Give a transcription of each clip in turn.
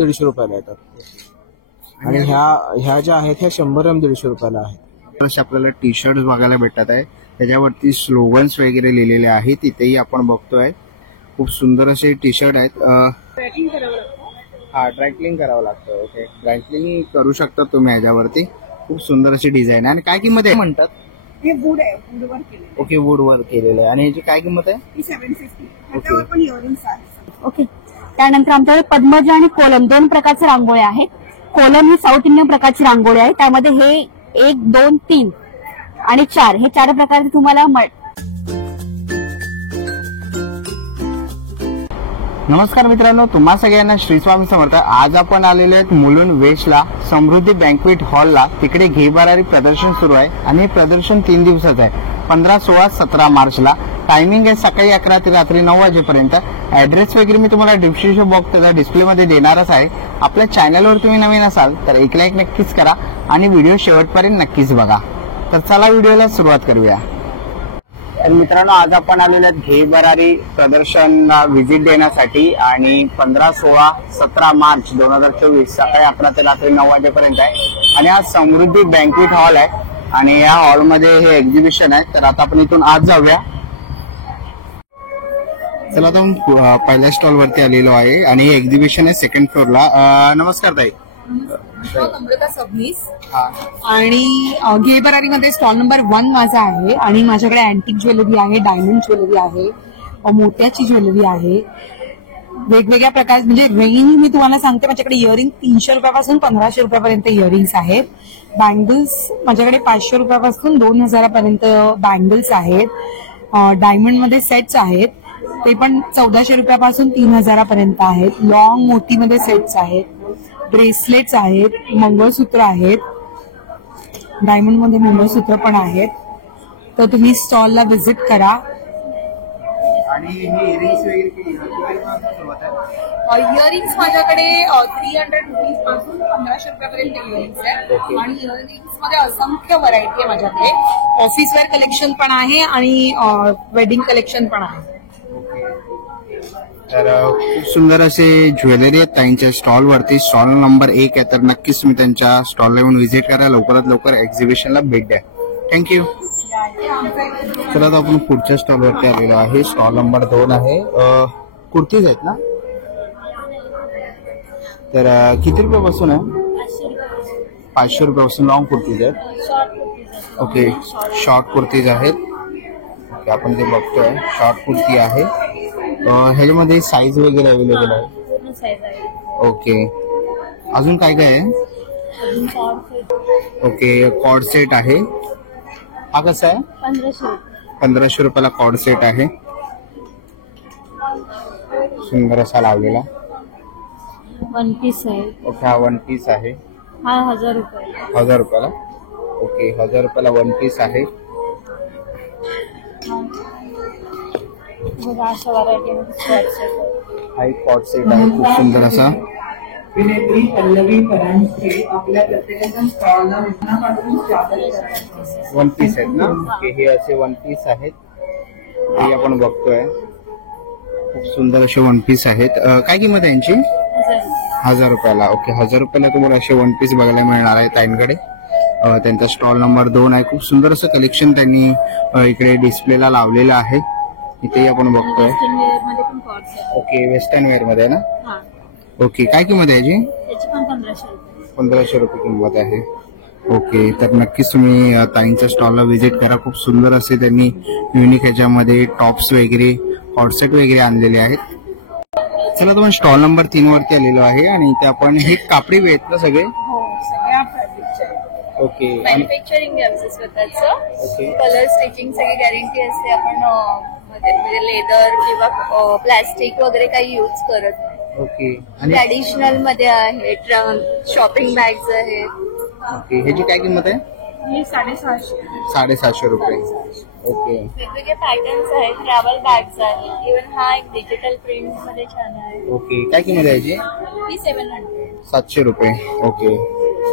150 रुपयाला येतात आणि ह्या ज्या आहेत ह्या 100 ग्रॅम 150 रुपयाला आहेत. असे आपल्याला टी शर्ट बघायला भेटत आहे, त्याच्यावरती स्लोगन्स वगैरे लिहिलेले आहेत. तिथेही आपण बघतोय खूप सुंदर असे टी शर्ट आहेत. हा, ड्रायक्लिंग करावं लागतं. ओके, ड्रायक्लिंग करू शकता तुम्ही ह्याच्यावरती. खूप सुंदर अशी डिझाईन आहे. आणि काय किंमत आहे म्हणतात? हे वूड आहे, वूडवर केलेलं. ओके, वूड वर केलेलं आहे. आणि ह्याची काय किंमत आहे? 750. त्याच्यावर पण इयरिंग्स आहेत. ओके. त्यानंतर आमच्याकडे पद्मजा आणि कोलम दोन प्रकारच्या रांगोळ्या आहेत. कोलम ही साऊथ इंडियन प्रकारची रांगोळी आहे. त्यामध्ये हे 1, 2, 3 आणि 4 हे 4 प्रकारचे तुम्हाला नमस्कार मित्रांनो, तुम्हा सगळ्यांना श्री स्वामी समर्थ. आज आपण आलेले आहेत मुलुंड वेस्टला समृद्धी बँक्वेट हॉलला. तिकडे घे भरारी प्रदर्शन सुरू आहे आणि हे प्रदर्शन 3 दिवसाचं आहे. 15, 16, 17 मार्चला. टायमिंग आहे सकाळी 11 ते रात्री 9 वाजेपर्यंत. ऍड्रेस वगैरे मी तुम्हाला डिस्क्रिप्शन बॉक्स त्याचा डिस्प्लेमध्ये देणारच आहे. आपल्या चॅनलवर तुम्ही नवीन असाल तर एक लाईक नक्कीच करा आणि व्हिडिओ शेवटपर्यंत नक्कीच बघा. तर चला व्हिडिओला सुरुवात करूया. मित्रांनो, आज आपण आलेले आहेत घे भरारी प्रदर्शन व्हिजिट देण्यासाठी आणि 15, 16, 17 मार्च 2024 सकाळी 11 ते रात्री 9 वाजेपर्यंत आहे. आणि हा समृद्धी बँक्वेट हॉल आहे आणि या हॉलमध्ये हे एक्झिबिशन आहे. तर आता आपण इथून आज जाऊया. चला, आता पहिल्या स्टॉल वरती आलेलो आहे आणि हे एक्झिबिशन आहे 2nd फ्लोअरला. नमस्कार ताई. अमृता सबनीस आणि घे भरारीमध्ये स्टॉल नंबर 1 माझा आहे. आणि माझ्याकडे अँटिक ज्वेलरी आहे, डायमंड ज्वेलरी आहे, मोत्याची ज्वेलरी आहे, वेगवेगळ्या प्रकार. म्हणजे रेंज मी तुम्हाला सांगते, माझ्याकडे इयरिंग 300 रुपयापासून 1500 रुपयापर्यंत इयरिंग्स आहेत. बँगल्स माझ्याकडे 500 रुपयापासून 2000 पर्यंत बँगल्स आहेत. डायमंड मध्ये सेट्स आहेत, ते पण 1400 रुपयापासून 3000 पर्यंत आहेत. लॉंग मोतीमध्ये सेट्स आहेत, ब्रेसलेट्स आहेत, मंगळसूत्र आहेत, डायमंड मध्ये मंगळसूत्र पण आहेत. तर तुम्ही स्टॉलला व्हिजिट करा. इयरिंग्स माझ्याकडे 300 रुपीज पासून 1500 रुपयापर्यंत इयरिंग्स आहेत. आणि इयरिंग्स मध्ये असंख्य व्हरायटी आहे माझ्याकडे. ऑफिस वेअर कलेक्शन पण आहे आणि वेडिंग कलेक्शन पण आहे. तर खूप सुंदर असे ज्वेलरी आहेत ताईंच्या स्टॉल वरती. स्टॉल नंबर 1 आहे, तर नक्कीच तुम्ही त्यांच्या स्टॉलला येऊन व्हिजिट करा. लवकरात लवकर एक्झिबिशनला भेट द्या. थँक्यू. चला, आता आपण पुढच्या स्टॉल वरती आलेलो आहे. स्टॉल नंबर 2 आहे. कुर्तीज आहेत ना? तर किती रुपयापासून आहे? 500 रुपयापासून लॉंग कुर्तीज आहेत. ओके, शॉर्ट कुर्तीज आहेत. ओके, आपण ते बघतोय. शॉर्ट कुर्ती आहे. ह्याच्यामध्ये साईज वगैरे अवेलेबल आहे. ओके, अजून काय काय आहे? ओके, कॉर्ड सेट आहे. हा कसा आहे? 1500 रुपयाला कॉर्ड सेट आहे. सुंदर असा लावलेला. 1 पीस आहे. ओके, हा 1 पीस आहे. हा 1000 रुपये. 1000 रुपयाला. ओके, 1000 रुपयाला 1 पीस आहे. अशा व्हरायटीमध्ये हा एक कॉर्ड सेट आहे, खूप सुंदर असा. अभिनेत्री पल्लवी परांजपे आपल्या प्रत्येकाच्या स्टॉलला मनापासून स्वागत करतात. 1 पीस आहेत ना? ओके, हे असे 1 पीस आहेत. हे आपण बघतोय. खूप सुंदर असे 1 पीस आहेत. काय किंमत आहे यांची? 1000 रुपयाला. ओके, 1000 रुपयाला तुम्हाला असे 1 पीस बघायला मिळणार आहे ताईंकडे. त्यांचा स्टॉल नंबर 2 आहे. खूप सुंदर असं कलेक्शन त्यांनी इकडे डिस्प्लेला लावलेलं आहे. इथे आपण बघतोय. ओके, वेस्टर्न वेअर मध्ये ना? ओके, काय किंमत आहे याची? 1500 रुपये किंमत आहे. ओके, तर नक्कीच तुम्ही ताईंच्या स्टॉलला व्हिजिट करा. खूप सुंदर असे त्यांनी युनिक ह्याच्यामध्ये टॉप्स वगैरे, कॉर्डसेट वगैरे आणलेले आहेत. चला, तुम्ही स्टॉल नंबर 3 वरती आलेलो आहे आणि इथे आपण हे कापडी वेत ना सगळे? ओके, मॅन्युफॅक्चरिंग आहे आमचं स्वतःचं. कलर स्टिचिंग सगळी गॅरंटी असते. आपण म्हणजे लेदर किंवा प्लास्टिक वगैरे काही यूज करत नाही. ओके, ट्रॅडिशनल मध्ये आहे. शॉपिंग बॅग्स आहेत. ओके, ह्याची काय किंमत आहे? 750 रुपये. ओके, वेगवेगळे पॅटर्न्स आहेत. ट्रॅव्हल बॅग्स आहेत. इव्हन हा एक डिजिटल प्रिंट मध्ये छान आहे. ओके, काय किंमत आहे याची? 700 रुपये. ओके,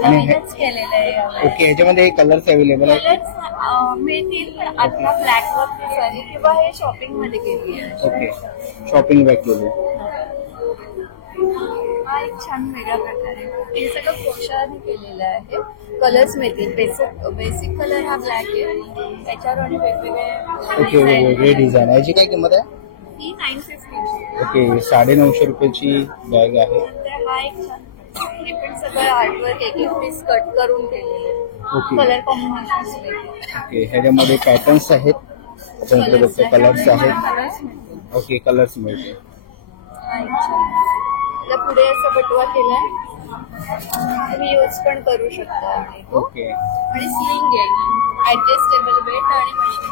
नवीनच केलेलं आहे. ओके, ह्याच्यामध्ये कलर्स अवेलेबल आहेत? कलर्स मिळतील, पण आता ब्लॅक वरती साडी किंवा हे शॉपिंग मध्ये केली आहे. ओके, शॉपिंग बॅग केली. हा एक छान वेगळा प्रकार आहे. हे सगळं क्रोशाने केलेलं आहे. कलर्स मिळतील. बेसिक कलर हा ब्लॅक आहे आणि त्याच्यावर आणि ओके, वेगवेगळे वेगवेगळे डिझाईन. याची काय किंमत आहे? ही 950. ओके, 950 रुपयाची बॅग आहे. नंतर हा एक छान हे पण सगळं आर्टवर्क एक एक पीस कट करून केलेलं आहे. ओके कलर कॉम्बिनेशन वेगळे. ओके, ह्याच्यामध्ये पॅटर्न्स आहेत. आपण इकडे बघतो कलर्स आहेत. कलर्स मिळतील. ओके, कलर्स मिळते. हा एक छान. त्याला पुढे असं बटवा केलाय. तुम्ही यूज पण करू शकता आणि तो ओके आणि स्लिंग आहे. ऍडजस्टेबल बेल्ट आणि मशीन.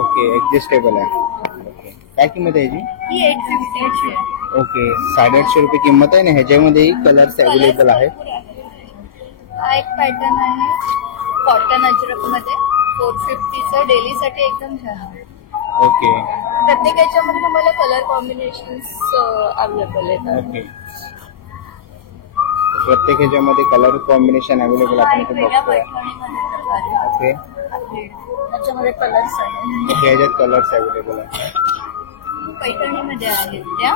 ओके, ऍडजस्टेबल आहे. ओके, काय किंमत आहे याची? ही 850 ची आहे. ओके, 850 रुपये किंमत आहे ना. ह्याच्यामध्ये कलर्स अवेलेबल आहेत. हा एक पॅटर्न आहे कॉटन अजरक मध्ये 450चं. डेली साठी एकदम छान आहे. ओके प्रत्येक याच्यामध्ये तुम्हाला कलर कॉम्बिनेशन अवेलेबल आहेत. ओके, प्रत्येक ह्याच्यामध्ये कलर कॉम्बिनेशन अवेलेबल हा आपण एक इथे वेगळ्या बघतोय. पैठणीमध्ये प्रकार आहे. ओके, त्याच्यामध्ये कलर्स आहेत. ह्याच्यात कलर्स अवेलेबल आहेत. पैठणीमध्ये आहेत त्या.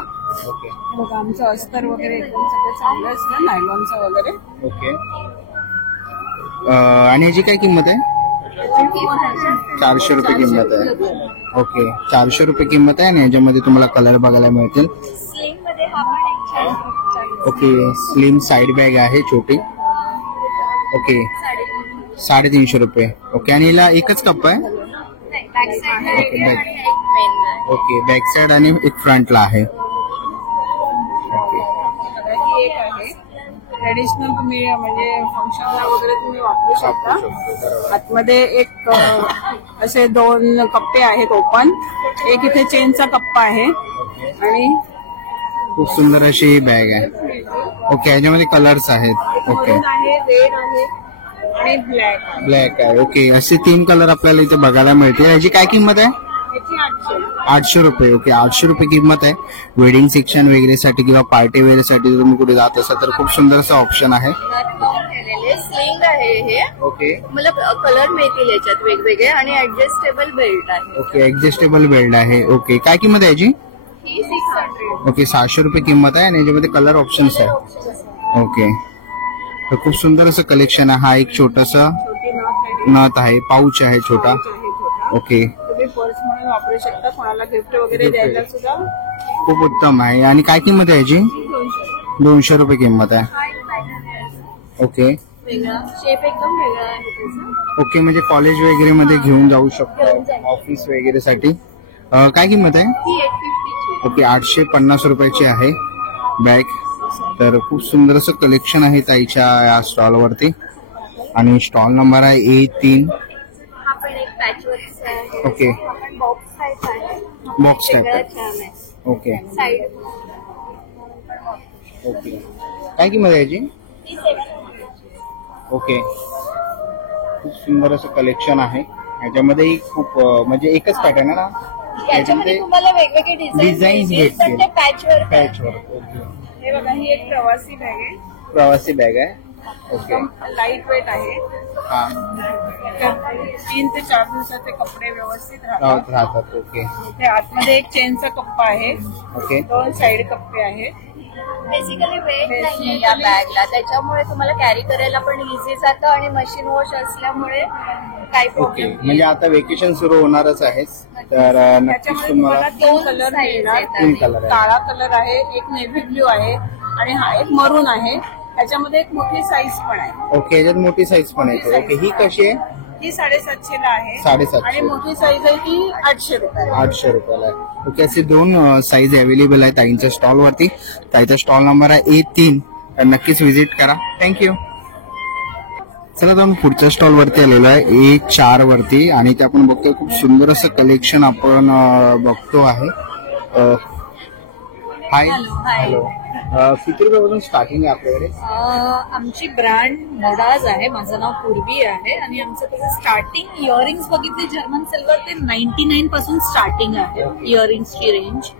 ओके बघा आमचं अस्तर वगैरे एकदम सगळं चांगलं असतं, नायलॉनचं वगैरे. ओके, आणि ह्याची काय किंमत आहे? 400 रुपये किंमत आहे. ओके, 400 रुपये किंमत आहे आणि ह्याच्यामध्ये तुम्हाला कलर बघायला मिळतील. स्लिंग मध्ये हा पण एक छान ओके, स्लिम साईड बॅग आहे छोटी. ओके, 350 रुपये. ओके, आणि हिला एकच कप्पा आहे. बॅक साईड ओके, आणि back. एक मेन आहे. ओके, बॅक साइड आणि एक फ्रंटला आहे. ओके ही एक आहे ट्रेडिशनल, तुम्ही म्हणजे फंक्शनला वगैरे तुम्ही वापरू शकता. आतमध्ये एक असे 2 कप्पे आहेत ओपन. एक इथे चेनचा कप्पा आहे आणि खूप सुंदर अशी ही बॅग आहे. ओके, ह्याच्यामध्ये कलर्स आहेत. ओके, मरून आहे, रेड आहे आणि ब्लॅक आहे. ब्लॅक आहे. ओके, असे 3 कलर आपल्याला इथे बघायला मिळतील. याची काय किंमत आहे? याची 800. 800 रुपये. ओके, 800 रुपये किंमत आहे. वेडिंग सेक्शन वगैरे साठी किंवा पार्टी वेअर साठी तुम्ही कुठे जात असाल तर खूप सुंदर असं ऑप्शन आहे. नथ लावून केलेले स्लिंग आहे हे. ओके मला कलर मिळतील याच्यात वेगवेगळे आणि ऍडजस्टेबल बेल्ट आहे. ओके, ऍडजस्टेबल बेल्ट आहे. ओके, काय किंमत आहे याची? ही 600. ओके, 700 रुपये किंमत आहे आणि याच्यामध्ये कलर ऑप्शन्स आहे. ओके, तर खूप सुंदर असं कलेक्शन आहे. हा एक छोटासा छोटी नथ आहे, नथ आहे, पाऊच आहे छोटा. आहे छोटा. ओके, तुम्ही पर्स म्हणून वापरू शकता, कोणाला गिफ्ट वगैरे द्यायला सुद्धा. खूप उत्तम आहे. आणि काय किंमत आहे याची? 200 रुपये किंमत आहे. हा एक पॅटर्न आहे ओके वेगळा. शेप एकदम वेगळा आहे त्याचा. ओके, म्हणजे कॉलेज वगैरे मध्ये घेऊन जाऊ शकतो, ऑफिस वगैरे साठी. काय किंमत आहे? ही 850 ची. ओके, 850 रुपयाची आहे बॅग. तर खूप सुंदर असं कलेक्शन आहे ताईच्या या स्टॉलवरती. आणि स्टॉल नंबर आहे A3. हा पण एक पॅचवर्क आहे. ओके, हा पण बॉक्स टाईप आहे. बॉक्स टाईप वेगळा आहे. छान आहे. ओके साईड ओके, काय किंमत आहे याची? ही 700. ओके, खूप सुंदर असं कलेक्शन आहे. ह्याच्यामध्ये खूप म्हणजे एकच पॅटर्न आहे ना? याच्यामध्ये तुम्हाला वेगवेगळे डिझाईन्स डिझाईन भेटतील. पण ते पॅचवर्क आहे. पॅचवर्क. ओके, हे बघा, ही एक प्रवासी बॅग आहे. प्रवासी बॅग आहे. ओके, एकदम लाईट वेट आहे. हा, त्यात 3 ते 4 दिवसाचे कपडे व्यवस्थित राहतात. राहतात. ओके ते आतमध्ये एक चेनचा कप्पा आहे, ओके 2 साईड कप्पे आहेत. बेसिकली वेट नाहीये या बॅगला, त्याच्यामुळे तुम्हाला कॅरी करायला पण इझी जातं आणि मशीन वॉश असल्यामुळे काही ओके, प्रॉब्लेम म्हणजे आता वेकेशन सुरू होणारच आहे. तर नक्कीच त्याच्यामध्ये तुम्हाला तुम्हाला 3 कलर size मिळणार. येतात. 3 कलर आहे. काळा कलर आहे, एक नेव्ही ब्ल्यू आहे आणि हा एक मरून आहे. त्याच्यामध्ये एक मोठी साईज पण आहे. ओके, याच्यात मोठी साईज पण येते. ओके, ही कशी आहे? ही 750 ला आहे 750. आणि मोठी साईज आहे ती 800 रुपये. 800 रुपयाला आहे. ओके, असे 2 साईज अवेलेबल आहे ताईंच्या स्टॉल वरती. ताईचा स्टॉल नंबर आहे A3. तर नक्कीच व्हिजिट करा. थँक्यू. चला तर पुढच्या स्टॉल वरती आलेलो आहे A4 वरती आणि ते आपण बघतोय खूप सुंदर असं कलेक्शन आपण बघतो आहे. हाय हॅलो, किती रुपयापासून स्टार्टिंग आहे आपल्याकडे? आमची ब्रँड मोडाज आहे. माझं नाव पूर्वी आहे आणि आमचं तसं स्टार्टिंग इयरिंग्स बघितले जर्मन सिल्वर ते 99 पासून स्टार्टिंग आहे इयरिंग्सची रेंज.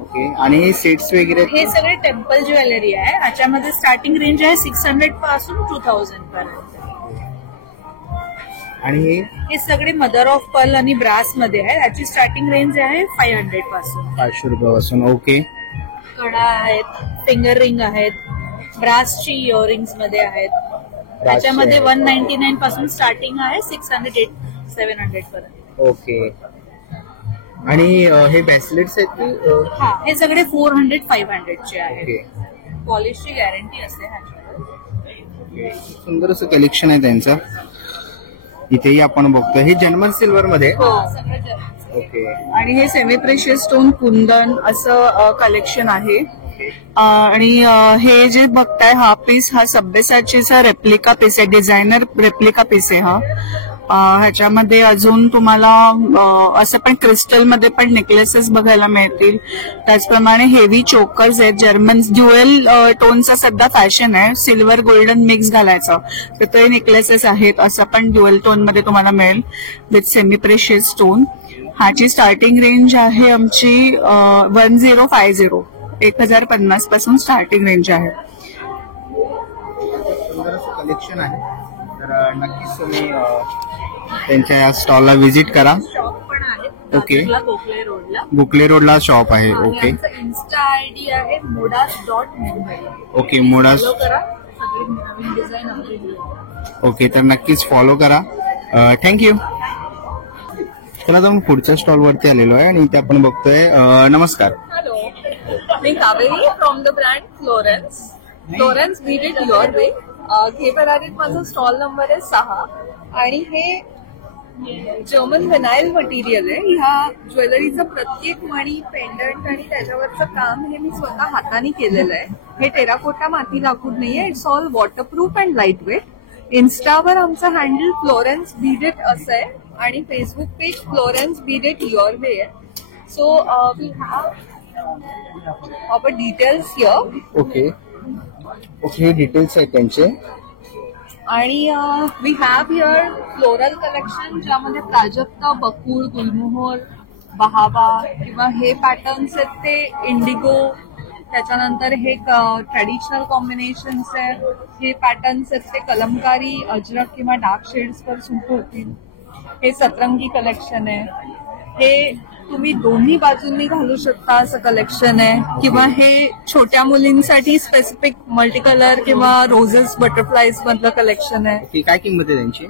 ओके, आणि सेट्स वगैरे? हे सगळे टेम्पल ज्वेलरी आहे. याच्यामध्ये स्टार्टिंग रेंज आहे 600 पासून 2000 पर्यंत. आणि हे सगळे मदर ऑफ पर्ल आणि ब्रास मध्ये आहे. याची स्टार्टिंग रेंज आहे 500 पासून. 500 रुपयापासून. ओके, कडा आहेत, फिंगर रिंग आहेत, ब्रासची इयरिंग्स मध्ये आहेत. त्याच्यामध्ये 199 पासून स्टार्टिंग आहे, 600 700 पर्यंत. ओके. आणि हे ब्रेसलेट्स आहेत की हा, हे सगळे 400-500 चे आहेत. ओके. पॉलिशची गॅरंटी असते ह्याच्यावर. सुंदर असं कलेक्शन आहे त्यांचं. इथेही आपण बघतो हे जर्मन सिल्वर मध्ये. हो, सगळं जर्मन. ओके. आणि हे सेमी प्रेशियस स्टोन कुंदन असं कलेक्शन आहे. आणि हे जे बघताय हा पीस हा सब्बेसाचीचा रेप्लिका पीस आहे, डिझायनर रेप्लिका पीस आहे हा. ह्याच्यामध्ये अजून तुम्हाला असं पण क्रिस्टलमध्ये पण नेकलेसेस बघायला मिळतील. त्याचप्रमाणे हेवी चोकर्स आहेत. जर्मन ड्युएल टोनचा सध्या फॅशन आहे, सिल्वर गोल्डन मिक्स घालायचं, तर ते नेकलेसेस आहेत. असं पण ड्युएल टोन मध्ये तुम्हाला मिळेल विथ सेमी प्रेशियस स्टोन. ह्याची स्टार्टिंग रेंज आहे आमची 1050 1050 पासून स्टार्टिंग रेंज आहे. सुंदर असं कलेक्शन आहे. तर नक्कीच तुम्ही त्यांच्या या स्टॉलला व्हिजिट करा. शॉप पण आहे. ओके. गोखले रोडला. गोखले रोडला शॉप आहे. ओके. इन्स्टा आयडी आहे modas.mumbai. ओके. मोडास. फॉलो करा, सगळी नवीन डिझाईन आपली. ओके. तर नक्कीच फॉलो करा. थँक्यू. चला तर पुढच्या स्टॉल वरती आलेलो आहे आणि इथे आपण बघतोय. नमस्कार. हॅलो, मी Kaveri from the brand Florence we did your way. केपरारीत माझा स्टॉल नंबर आहे 6 आणि हे जर्मन व्हिनाइल मटेरियल आहे. ह्या ज्वेलरीचं प्रत्येक मणी, पेंडंट आणि त्याच्यावरचं काम हे मी स्वतः हाताने केलेलं आहे. हे टेराकोटा माती लाकूड नाहीये. It's all waterproof and light weight. इन्स्टावर आमचं हँडल फ्लोरेन्स बीड इट असं आहे आणि Facebook page Florence bead it your way आहे. So we have our details here. Okay. Okay. Details आहेत त्यांचे. आणि we have here floral collection ज्यामध्ये प्राजक्ता, बकुळ, गुलमोहर, बहावा किंवा हे पॅटर्न्स आहेत ते इंडिगो. त्याच्यानंतर हे ट्रेडिशनल कॉम्बिनेशन्स आहेत. हे पॅटर्न्स आहेत ते कलमकारी, अजरक किंवा डार्क शेड्सवर सूट होतील. हे सतरंगी कलेक्शन आहे. हे तुम्ही दोन्ही बाजूंनी घालू शकता असं कलेक्शन आहे. किंवा हे छोट्या मुलींसाठी स्पेसिफिक मल्टी कलर किंवा रोजेस बटरफ्लाईज मधलं कलेक्शन आहे. काय किंमत आहे त्यांची?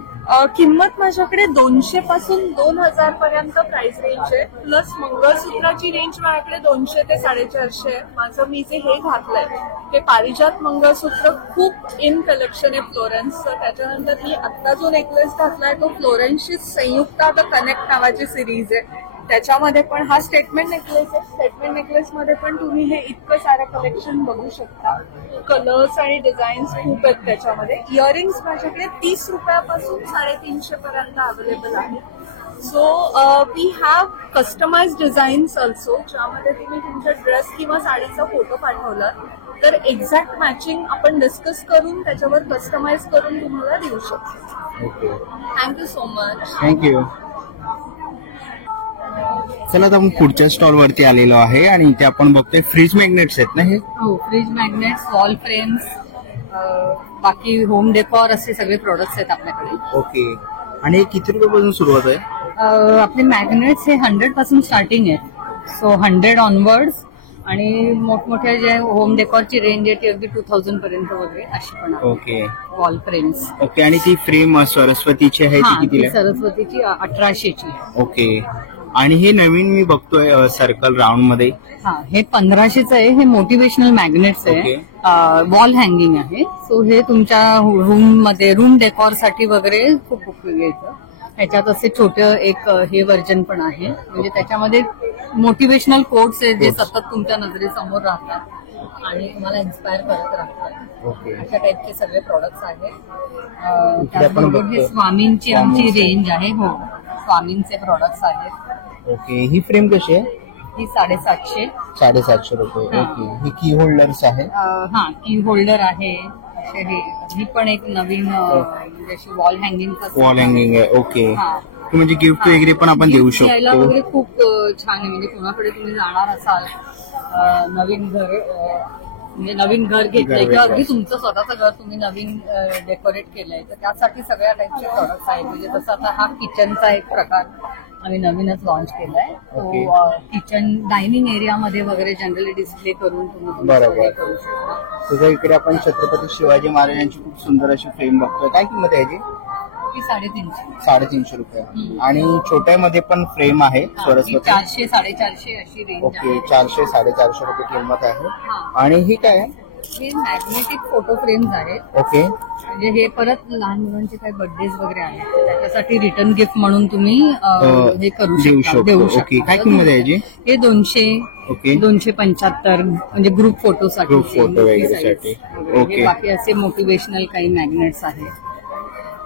किंमत माझ्याकडे 200 पासून 2000 पर्यंत प्राइस रेंज आहे. प्लस मंगळसूत्राची रेंज माझ्याकडे 200 ते 450 आहे. माझं मी जे हे घातलंय ते पारिजात मंगळसूत्र खूप इन कलेक्शन आहे फ्लोरेन्सचं. त्याच्यानंतर मी आत्ता जो नेकलेस घातलाय तो फ्लोरेन्सची संयुक्ता द कनेक्ट नावाची सिरीज आहे. त्याच्यामध्ये पण हा स्टेटमेंट नेकलेस आहे. स्टेटमेंट नेकलेस मध्ये पण तुम्ही हे इतकं सारं कलेक्शन बघू शकता. कलर्स आणि डिझाईन्स खूप आहेत त्याच्यामध्ये. इयरिंग्स माझ्याकडे 30 रुपयापासून 350 पर्यंत अवेलेबल आहे. So we have customise designs also, ज्यामध्ये तुम्ही तुमच्या ड्रेस किंवा साडीचा फोटो पाठवला तर एक्झॅक्ट मॅचिंग आपण डिस्कस करून त्याच्यावर कस्टमाइज करून तुम्हाला देऊ शकतो. Okay. Thank you so much. Thank you. चला तर आपण पुढच्या स्टॉल वरती आलेलो आहे आणि इथे आपण बघतोय फ्रीज मॅग्नेट्स आहेत ना हे? हो, फ्रीज मॅग्नेट्स, वॉल फ्रेम्स, बाकी होम डेकोर असे सगळे प्रोडक्ट्स आहेत आपल्याकडे. ओके. आणि हे किती रुपयापासून सुरुवात आहे? आपले मॅग्नेट्स हे 100 पासून स्टार्टिंग आहेत. So 100 onwards. आणि मोठमोठ्या जे होम डेकोरची रेंज आहे ती अगदी 2000 पर्यंत वगैरे अशी पण आहे. ओके. Wall frames. ओके. आणि ती फ्रेम सरस्वतीची आहे ती किती? सरस्वतीची 1800ची. ओके. आणि हे नवीन मी बघतोय सर्कल राऊंड मध्ये. हा, हे 1500चं आहे. हे मोटिवेशनल मॅग्नेट्स आहे. वॉल हँगिंग आहे. सो हे तुमच्या रूम मध्ये रूम डेकोर साठी वगैरे खूप उपयोगी येतं. ह्याच्यात असे छोटं एक हे व्हर्जन पण आहे, म्हणजे त्याच्यामध्ये मोटिवेशनल कोट्स आहेत जे सतत तुमच्या नजरेसमोर राहतात आणि तुम्हाला इन्स्पायर करत राहतात. अशा टाईपचे सगळे प्रोडक्ट्स आहेत. त्याचबरोबर हे स्वामींची आमची रेंज आहे. हो, स्वामींचे प्रोडक्ट्स आहेत. ओके. ही फ्रेम कशी आहे? ही 750. 750 रुपये. ओके. ही की होल्डर्स आहे? हा, की होल्डर आहे. ही पण एक नवीन जशी वॉल हँगिंग आहे. ओके. हा, म्हणजे गिफ्ट वगैरे पण आपण देऊ द्यायला शकतो. वगैरे खूप छान आहे. म्हणजे कोणाकडे तुम्ही जाणार असाल, नवीन घर म्हणजे नवीन घर घेतलंय किंवा अगदी तुमचं स्वतःचं घर तुम्ही नवीन डेकोरेट केलंय तर त्यासाठी सगळ्या टाईपचे प्रोडक्ट्स आहेत. म्हणजे जसं आता हा किचनचा एक प्रकार, आम्ही नवीनच लॉन्च केलाय. Okay. तो किचन डायनिंग एरियामध्ये वगैरे जनरली डिस्प्ले करून तुम्ही तुमचं बरोबर. हे करू शकता. तुझ्या इकडे आपण छत्रपती शिवाजी महाराजांची खूप सुंदर अशी फ्रेम बघतोय. काय किंमत आहे याची? ती 350. 350 रुपये. आणि छोट्यामध्ये पण फ्रेम आहे ती सरस्वती. 400 450 अशी रेंज ओके, आहे. 400 450 रुपये किंमत आहे. हा. आणि ही काय आहे? हे मॅग्नेटिक फोटो फ्रेम्स आहेत. ओके, म्हणजे हे परत लहान मुलांचे काही बर्थडेज वगैरे आहेत त्याच्यासाठी रिटर्न गिफ्ट म्हणून तुम्ही हे करू देऊ शकता, देऊ शकतो. ओके, शकता. काय किंमत आहे याची? हे 200 ओके. 275 म्हणजे ग्रुप फोटोसाठी. Group photo वगैरेसाठी. ओके. बाकी असे मोटिवेशनल काही मॅग्नेट्स आहेत.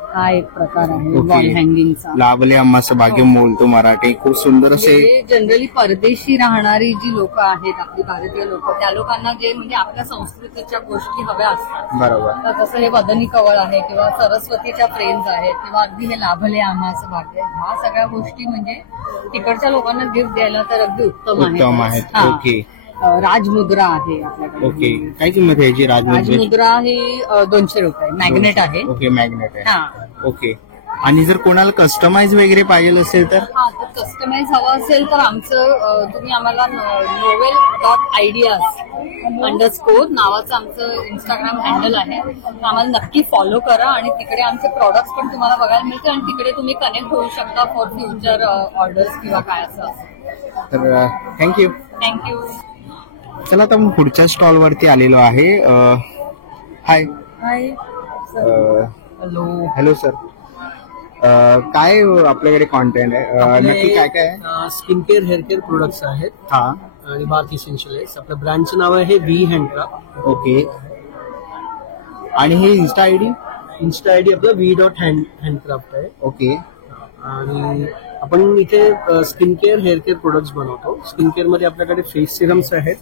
हा एक प्रकार आहे ओके. वॉल हँगिंगचा. लाभले आम्हास भाग्य मोलतो मराठी. खूप सुंदर असे. हे जनरली परदेशी राहणारी जी लोक आहेत आपली भारतीय लोक त्या लोकांना जे म्हणजे आपल्या संस्कृतीच्या गोष्टी हव्या असतात. बरोबर. तर तसं हे वदनी कवळ आहे किंवा सरस्वतीच्या फ्रेम्स आहेत किंवा अगदी हे लाभले आम्हास भाग्य, ह्या सगळ्या गोष्टी म्हणजे तिकडच्या लोकांना गिफ्ट द्यायला तर अगदी उत्तम आहेत. हा. ओके राजमुद्रा आहे आपल्याकडे. ओके, काय किंमत आहे याची राजमुद्रेची? राजमुद्रा ही 200 रुपये मॅग्नेट आहे. ओके, मॅग्नेट आहे. हा. ओके. आणि जर कोणाला कस्टमाइज वगैरे पाहिजे असेल तर? हा, तर कस्टमाइज हवं असेल तर आमचं तुम्ही आम्हाला novel.ideas _ नावाचं आमचं इंस्टाग्राम हँडल आहे. तर आम्हाला नक्की फॉलो करा आणि तिकडे आमचे प्रॉडक्ट्स पण तुम्हाला बघायला मिळते आणि तिकडे तुम्ही कनेक्ट होऊ शकता फॉर फ्युचर ऑर्डर्स किंवा काय असं. तर थँक्यू. थँक्यू. चला आता आपण पुढच्या स्टॉल वरती आलेलो आहे. हाय. हाय. हॅलो. Hello sir. काय आपल्याकडे कॉन्टेंट आहे? नक्की काय काय आहे? Skin care hair care products आहेत हा. आणि बाथ इसेन्शियल्स. आपल्या ब्रँडचं नाव आहे व्ही हँडक्राफ्ट. ओके. आणि हे इन्स्टा आयडी? इन्स्टा आयडी आपला v.हँडक्राफ्ट आहे. ओके. आणि आपण इथे skin care hair care products बनवतो. स्किन केअर मध्ये आपल्याकडे फेस सिरम्स आहेत,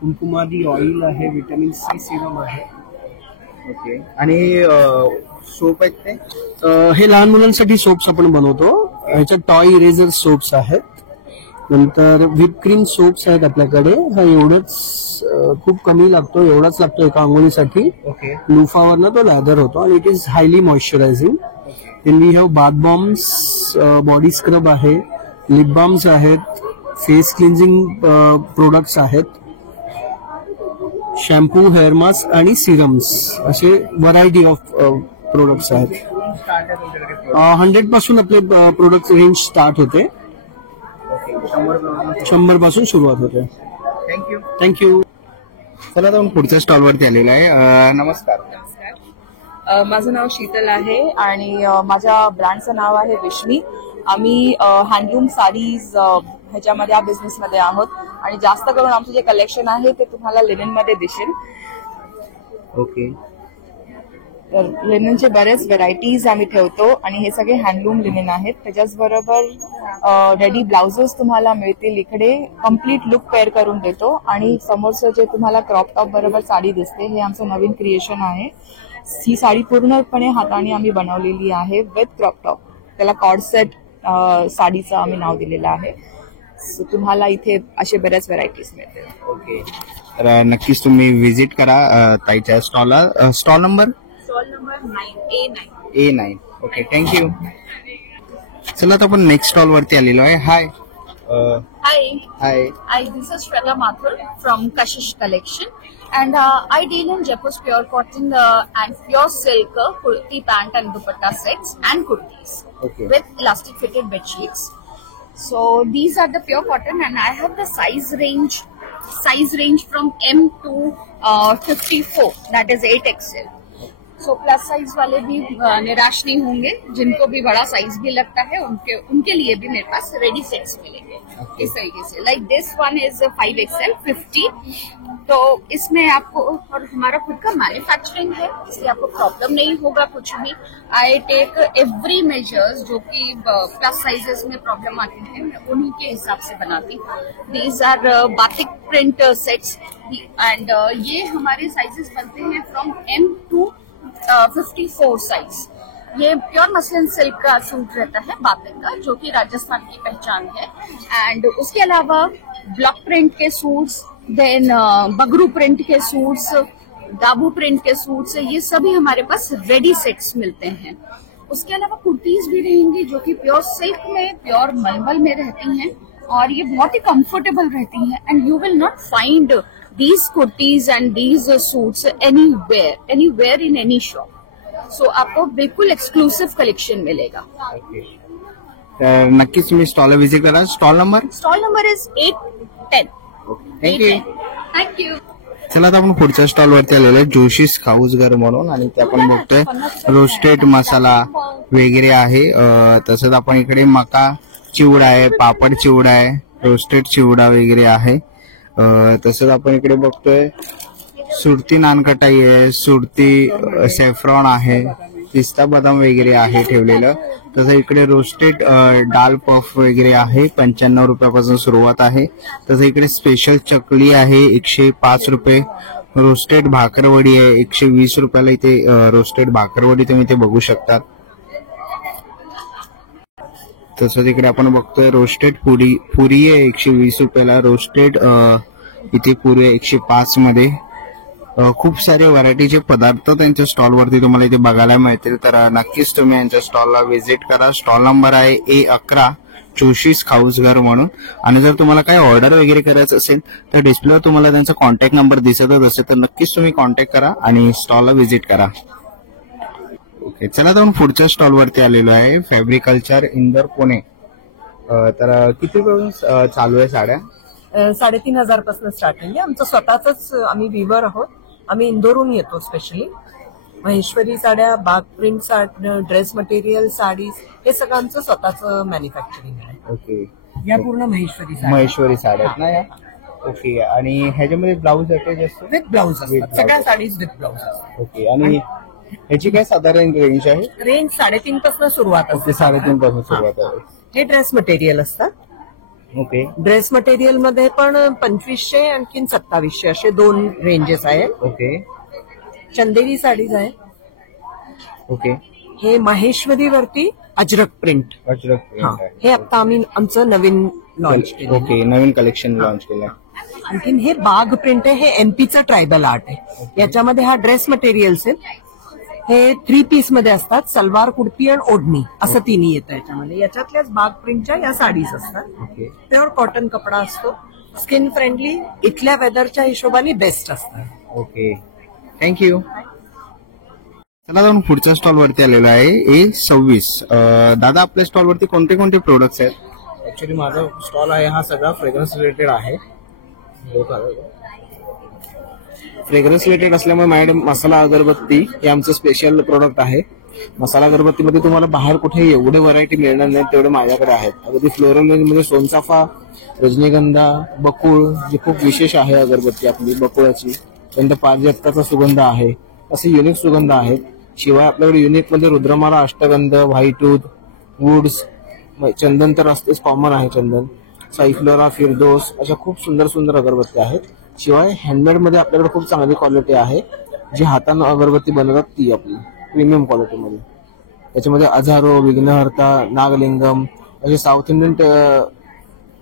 कुंकुमादी ऑइल आहे, व्हिटॅमिन सी सिरम आहे. ओके. आणि सोप आहेत ते? हे लहान मुलांसाठी सोप्स आपण बनवतो. ह्याच्यात टॉय इरेझर सोप्स आहेत. नंतर व्हिप क्रीम सोप्स आहेत आपल्याकडे. हा एवढंच खूप कमी लागतो, एवढाच लागतो एका आंघोळीसाठी. ओके. लुफावरनं तो लॅदर होतो आणि it is highly moisturising. Then we have bath bombs, body scrub आहे, लिप बाम्स आहेत, फेस क्लिन्झिंग प्रोडक्ट्स आहेत, शॅम्पू, हेअर मास्क आणि सिरम्स असे व्हरायटी ऑफ प्रोडक्ट्स आहेत. 100 पासून आपले प्रोडक्ट रेंज स्टार्ट होते. 100 पासून सुरुवात होते. थँक्यू. थँक्यू. चला आता आपण पुढच्या स्टॉल वरती आलेलो आहे. नमस्कार. माझं नाव शीतल आहे आणि माझ्या ब्रँडचं नाव आहे विश्मी. आम्ही हँडलूम साडीज ह्याच्यामध्ये या बिझनेसमध्ये आहोत आणि जास्त करून आमचं जे कलेक्शन आहे ते तुम्हाला लिनन मध्ये दिसेल. ओके. तर लिननचे बरेच व्हरायटीज आम्ही ठेवतो आणि हे सगळे हँडलूम लिनन आहेत. त्याच्याचबरोबर रेडी ब्लाउजेस तुम्हाला मिळतील इकडे. कम्प्लीट लुक पेअर करून देतो आणि समोरचं जे तुम्हाला क्रॉप टॉप बरोबर साडी दिसते हे आमचं नवीन क्रिएशन आहे. ही साडी पूर्णपणे हाताने आम्ही बनवलेली आहे विथ क्रॉप टॉप. त्याला कॉर्ड सेट साडीचं आम्ही नाव दिलेलं आहे. तुम्हाला इथे असे बऱ्याच व्हरायटीज मिळतील. ओके. तर नक्कीच तुम्ही व्हिजिट करा ताईच्या स्टॉलला. Stall number 9 A9. Okay, thank you. चला आता आपण नेक्स्ट स्टॉल वरती आलेलो आहे. हाय. Hi, this is Shweta Mathur from Kashish Collection, and I deal in Jaipur's pure cotton and pure silk kurti, pant and dupatta sets and kurtis with elastic fitted bed sheets. So these are the pure cotton, and I have the size range from M to 54, that is 8XL. So plus size वाले भी निराश नहीं होंगे. जिनको भी बड़ा size भी लगता है उनके लिए भी मेरे पास रेडी सेट्स मिलेंगे इस तरीके से. Like this one is 5XL 50. तो इसमें आपको, और हमारा खुद का मैन्युफैक्चरिंग है इसलिए आपको प्रॉब्लम नहीं होगा कुछ भी. I take every measures. जो कि प्लस साइजेस में प्रॉब्लम आती है मैं उन्हीं के हिसाब से बनाती. These are batik print sets and ये हमारे साइजेस बनते हैं फ्रॉम M to 54 साइज. ये प्योर मसलिन सिल्क का सूट रहता है बातिक का, जो कि राजस्थान की पहचान है. एंड उसके अलावा ब्लॉक प्रिंट के सूट्स, देन बगरू प्रिंट के सूट्स, दाबू प्रिंट के सूट्स, ये सभी हमारे पास रेडी सेट्स मिलते हैं. उसके अलावा कुर्तीज भी रहेंगी जो कि प्योर सिल्क में, प्योर मलमल में रहती हैं और ये बहुत ही कंफर्टेबल रहती हैं end you will not find these kurtis end these suits anywhere in any shop. So आपको बिल्कुल एक्सक्लूसिव कलेक्शन मिलेगा. तर नक्कीच तुम्ही स्टॉलला व्हिजिट करा. Stall number is 810. थँक्यू. चला आता आपण पुढच्या स्टॉल वरती आलेलो आहे, जोशीस खाऊसघर म्हणून, आणि ते आपण बघतोय रोस्टेड मसाला वगैरे आहे. तसंच आपण इकडे मका चिवडा आहे, पापड चिवडा आहे, रोस्टेड चिवडा वगैरे आहे. तसंच आपण इकडे बघतोय सुरती नानकटाई आहे, सुरती सेफ्रॉन आहे, पिस्ता बदाम वगैरे आहे ठेवलेलं. तसं इकडे रोस्टेड दाल पफ वगैरे आहे, 95 रुपयापासून सुरुवात आहे. तसं इकडे स्पेशल चकली आहे 105 रुपये. रोस्टेड भाकरवडी आहे 120 रुपयाला. इथे रोस्टेड भाकरवडी तुम्ही इथे बघू शकता. तसंच इकडे आपण बघतोय रोस्टेड पुरी आहे 120 रुपयाला. रोस्टेड इथे पुरी आहे 105 मध्ये. खूप सारे व्हरायटीचे पदार्थ त्यांच्या स्टॉलवरती तुम्हाला इथे बघायला मिळतील. तर नक्कीच तुम्ही यांच्या स्टॉलला व्हिजिट करा. स्टॉल नंबर आहे A11 जोशीस खाऊसघर म्हणून. आणि जर तुम्हाला काही ऑर्डर वगैरे करायचं असेल तर डिस्प्लेवर तुम्हाला त्यांचा कॉन्टॅक्ट नंबर दिसतच असेल, तर नक्कीच तुम्ही कॉन्टॅक्ट करा आणि स्टॉलला व्हिजिट करा. ओके, चला तर पुढच्या स्टॉलवरती आलेलो आहे, फॅब्रिकल्चर इंदोर पुणे. तर किती पासून चालू आहे साड्या? 3,500 पासून स्टार्टिंग आहे. आमचं स्वतःच आम्ही विवर आहोत. आम्ही इंदोरहून येतो. स्पेशली महेश्वरी साड्या, बाग प्रिंट साड्या, ड्रेस मटेरियल, साडीज, हे सगळं आमचं स्वतःचं मॅन्युफॅक्चरिंग आहे. ओके, या पूर्ण महेश्वरी साड्या आहेत ना या? ओके, आणि ह्याच्यामध्ये ब्लाऊज अटॅच असतो? विथ ब्लाऊज असतात सगळ्या साडीज, विथ ब्लाऊज असतात. ओके, आणि ह्याची काय साधारण रेंज आहे? रेंज 3,500 पासून सुरुवात असते. 3,500 पासून सुरुवात आहे. हे ड्रेस मटेरियल असतात. ओके, ड्रेस मटेरियल मध्ये पण 2,500 आणखीन 2,700 असे 2 रेंजेस आहेत. ओके, चंदेरी साडीज आहे. ओके, हे माहेश्वरी वरती अजरक प्रिंट. हे आता आम्ही आमचं नवीन लॉन्च केलं. ओके, नवीन कलेक्शन लॉन्च केलं. आणखीन हे बाग प्रिंट आहे. हे एमपीचं ट्रायबल आर्ट आहे. याच्यामध्ये हा ड्रेस मटेरियल्स आहे. हे 3 पीस मध्ये असतात. सलवार, कुर्ती आणि ओढणी असं तिन्ही येतं याच्यामध्ये. याच्यातल्याच बाग प्रिंटच्या या साडीज असतात. प्युअर कॉटन कपडा असतो. स्किन फ्रेंडली, इथल्या वेदरच्या हिशोबाने बेस्ट असतात. Okay, thank you. चला जाऊन पुढच्या स्टॉल वरती आलेलो आहे, A26. दादा, आपल्या स्टॉल वरती कोणते कोणते प्रोडक्ट्स आहेत? ऍक्च्युली माझा स्टॉल आहे हा सगळा फ्रेग्रन्स रिलेटेड आहे. फ्रेग्रन्स रिलेटेड असल्यामुळे मॅडम मसाला अगरबत्ती हे आमचं स्पेशल प्रोडक्ट आहे. मसाला अगरबत्तीमध्ये तुम्हाला बाहेर कुठे एवढे व्हरायटी मिळणार नाही तेवढे माझ्याकडे आहेत. अगदी फ्लोरल रेंज मध्ये सोनचाफा, रजनीगंधा, बकुळ, जी खूप विशेष आहे अगरबत्ती आपली बकुळाची. त्यानंतर पारिजातकाचा सुगंध आहे. असे युनिक सुगंध आहेत. शिवाय आपल्याकडे युनिक मध्ये रुद्रमाला, अष्टगंध, व्हाईटवूड, वुड्स, चंदन तर असतेच, कॉमन आहे चंदन, साईफ्लोरा, फिरदोस, अशा खूप सुंदर सुंदर अगरबत्ती आहेत. शिवाय हँडमेड मध्ये आपल्याकडे खूप चांगली क्वालिटी आहे. जी हातानं अगरबत्ती बनवतात ती आपली प्रीमियम क्वालिटीमध्ये. त्याच्यामध्ये अझारो, विघ्नहर्ता, नागलिंगम असे साऊथ इंडियन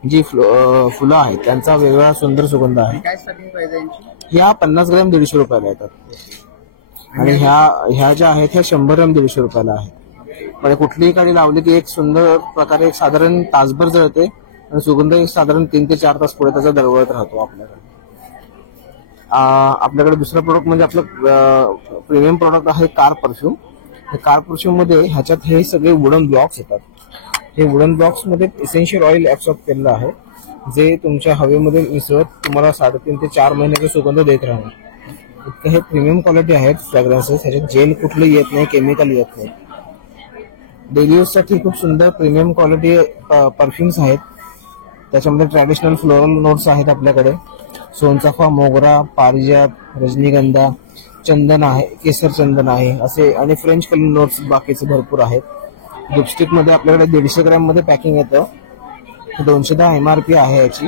जी फुलं आहेत त्यांचा वेगळा सुंदर सुगंध आहे. काय स्टार्टिंग प्राइस आहे यांची? ह्या 50 ग्रॅम 150 रुपयाला येतात. आणि ह्या ज्या आहेत ह्या 100 ग्रॅम 150 रुपयाला आहेत. म्हणजे कुठलीही काडी लावली की एक सुंदर प्रकारे साधारण तासभर जळते आणि सुगंध एक साधारण 3 ते 4 तास पुढे त्याचा दरवळत राहतो. आपल्याकडे दुसरा प्रोडक्ट म्हणजे आपलं प्रीमियम प्रोडक्ट आहे कार परफ्यूम. कार परफ्यूम मध्ये ह्याच्यात हे सगळे वुडन ब्लॉक्स येतात. हे वुडन ब्लॉक्स मध्ये इसेन्शियल ऑइल ऍब्सॉर्ब केलेलं आहे, जे तुमच्या हवेमध्ये मिसळत तुम्हाला 3.5 ते 4 महिन्याचे सुगंध देत राहणार. इतकं हे प्रीमियम क्वालिटी आहेत फ्रॅग्रन्सेस. ह्याच्यात जेल कुठलं येत नाही, केमिकल येत नाही. डेली यूज साठी खूप सुंदर प्रीमियम क्वालिटी परफ्युम्स आहेत. त्याच्यामध्ये ट्रॅडिशनल फ्लोरल नोट्स आहेत आपल्याकडे. सोनचाफा, मोगरा, पारिजात, रजनीगंधा, चंदन आहे, केसर चंदन आहे असे, आणि फ्रेंच कलर नोट्स बाकीचे भरपूर आहेत. लिपस्टिक मध्ये आपल्याकडे 150 ग्रॅम मध्ये पॅकिंग येतं. 210 MRP आहे याची.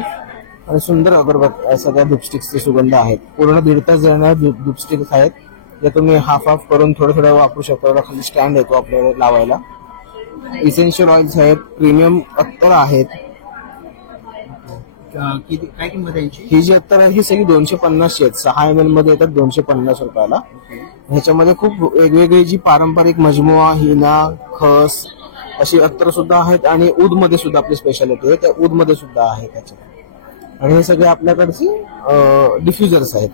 आणि सुंदर अगरबत्ती सगळ्या लिपस्टिक्सचे सुगंध आहेत. पूर्ण 1.5 तास जळणाऱ्या लिपस्टिक्स आहेत, जे तुम्ही हाफ करून थोडं थोडं वापरू शकता. खाली स्टँड येतो आपल्याला लावायला. इसेन्शियल ऑइल्स आहेत, प्रीमियम अत्तर आहेत. काय किंमत आहे यांची? ही जी अत्तर आहे ही सगळी 250 आहेत. 6 ml मध्ये येतात 250 रुपयाला. ह्याच्यामध्ये खूप वेगवेगळी जी पारंपरिक मजमुआ, हिना, खस अशी अत्तर सुद्धा आहेत आणि ऊद मध्ये सुद्धा आपली स्पेशालिटी आहे, त्या ऊद मध्ये सुद्धा आहे त्याच्यात. आणि हे सगळे आपल्याकडचे डिफ्युजर्स आहेत.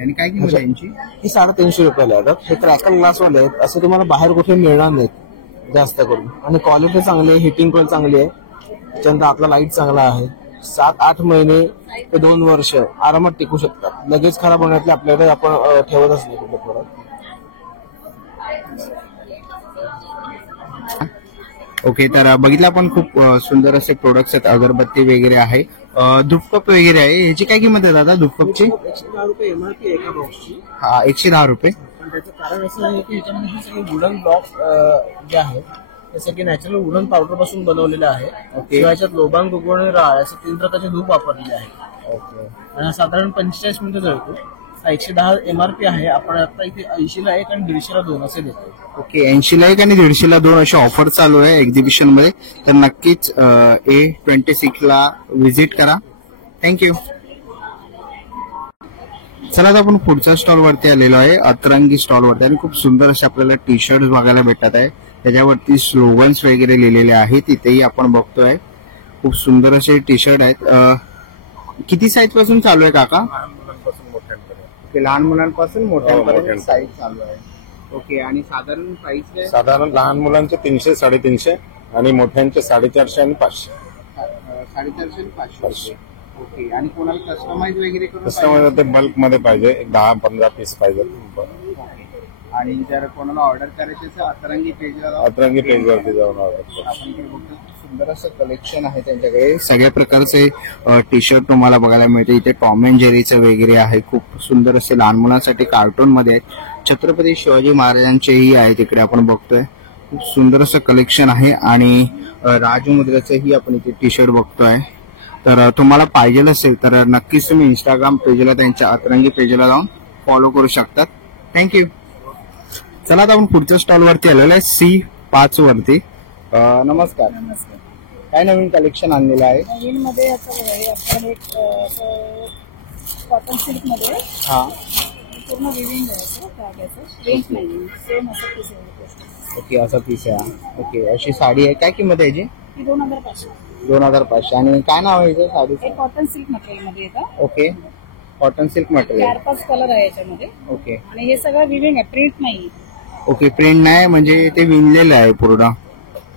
आणि काय किंमत आहे यांची? ही 350 रुपयाला येतात. हे क्रॅकल ग्लासवाले आहेत, असं तुम्हाला बाहेर कुठे मिळणार नाहीत जास्त करून. आणि क्वालिटी चांगली आहे, हिटिंग कॉल चांगली आहे, त्याच्यानंतर आपला लाईट चांगला आहे. 7-8 महिने ते 2 वर्ष आरामात टिकू शकतात. लगेच खराब होण्यातले आपल्याकडे आपण ठेवतच नाही कुठे प्रोडक्ट. ओके, तर बघितलं आपण खूप सुंदर असे प्रोडक्ट्स आहेत. अगरबत्ती वगैरे आहे, धूपकप वगैरे आहे. याची काय किंमत आहे दादा धूपकपची? 110 रुपये एमआरपी एका बॉक्सची. हा, 110 रुपये. पण त्याचं कारण असं आहे की याच्यामध्ये हे सगळे वुडन ब्लॉक जे आहेत ते सगळे नॅचरल वुडन पावडर पासून बनवलेले आहे. शिवाय याच्यात लोबान, गुगवण आणि राळ असे 3 प्रकारचे धूप वापरलेले आहे. ओके. आणि साधारण 45 मिनिटं जळतो. 110 एमआरपी आहे. आपण आता इथे 80ला 1 आणि 150ला 2 असे देतो. ओके, 80ला 1 आणि 150ला 2 अशी ऑफर चालू आहे एक्झिबिशन मध्ये. तर नक्कीच A26ला व्हिजिट करा. थँक्यू. चला आता आपण पुढच्या स्टॉल वरती आलेलो आहे, अतरंगी स्टॉल वरती. आणि खूप सुंदर असे आपल्याला टी शर्ट बघायला भेटत आहे. त्याच्यावरती स्लोगन्स वगैरे लिहिलेले आहेत. तिथेही आपण बघतोय खूप सुंदर असे टी शर्ट आहेत. किती साईज पासून चालू आहे काका? ओके, लहान मुलांपासून मोठ्यांपर्यंत साईज चालू आहे. ओके, आणि साधारण प्राइस? साधारण लहान मुलांचे 300, 350 आणि मोठ्यांचे 450 आणि 500. 450 आणि 500. ओके, आणि कोणाला कस्टमाइज वगैरे करून कस्टमर ते बल्क मध्ये पाहिजे, 10-15 पीस पाहिजे. आणि जर कोणाला ऑर्डर करायची असेल अतरंगी पेजला अतरंगी पेज वरती जाऊन ऑर्डर. आपण हे बघतो, सुंदर असं कलेक्शन आहे त्यांच्याकडे. सगळ्या प्रकारचे टी शर्ट तुम्हाला बघायला मिळते. इथे टॉम अँड जेरीचं वगैरे आहे. खूप सुंदर असे लहान मुलांसाठी कार्टून मध्ये आहेत. छत्रपती शिवाजी महाराजांचेही आहे तिकडे आपण बघतोय. खूप सुंदर असं कलेक्शन आहे. आणि राजमुद्रेचंही आपण इथे टी शर्ट बघतोय. तर तुम्हाला पाहिजे असेल तर नक्कीच तुम्ही इंस्टाग्राम पेजला, त्यांच्या अतरंगी पेजला जाऊन फॉलो करू शकतात. थँक्यू. चला आता आपण पुढच्या स्टॉल वरती आलेलो आहे, C5 वरती. नमस्कार. काय नवीन कलेक्शन आणलेलं आहे? नवीन मध्ये आपण एक कॉटन सिल्क मध्ये पूर्ण विविंग आहे. रेंज नाही, सेम असं पीस आहे. ओके, असा पीस आहे. ओके, अशी साडी आहे. काय किंमत आहे याची? 2500. 2500. आणि काय नाव आहे याचं साडीचं? कॉटन सिल्क मटेरियल मध्ये येतं. Okay, cotton silk material. 4-5 colour आहे याच्यामध्ये. ओके, आणि हे सगळं विविंग आहे, प्रिंट नाही. ओके, प्रिंट नाही म्हणजे ते विणलेलं आहे पूर्ण.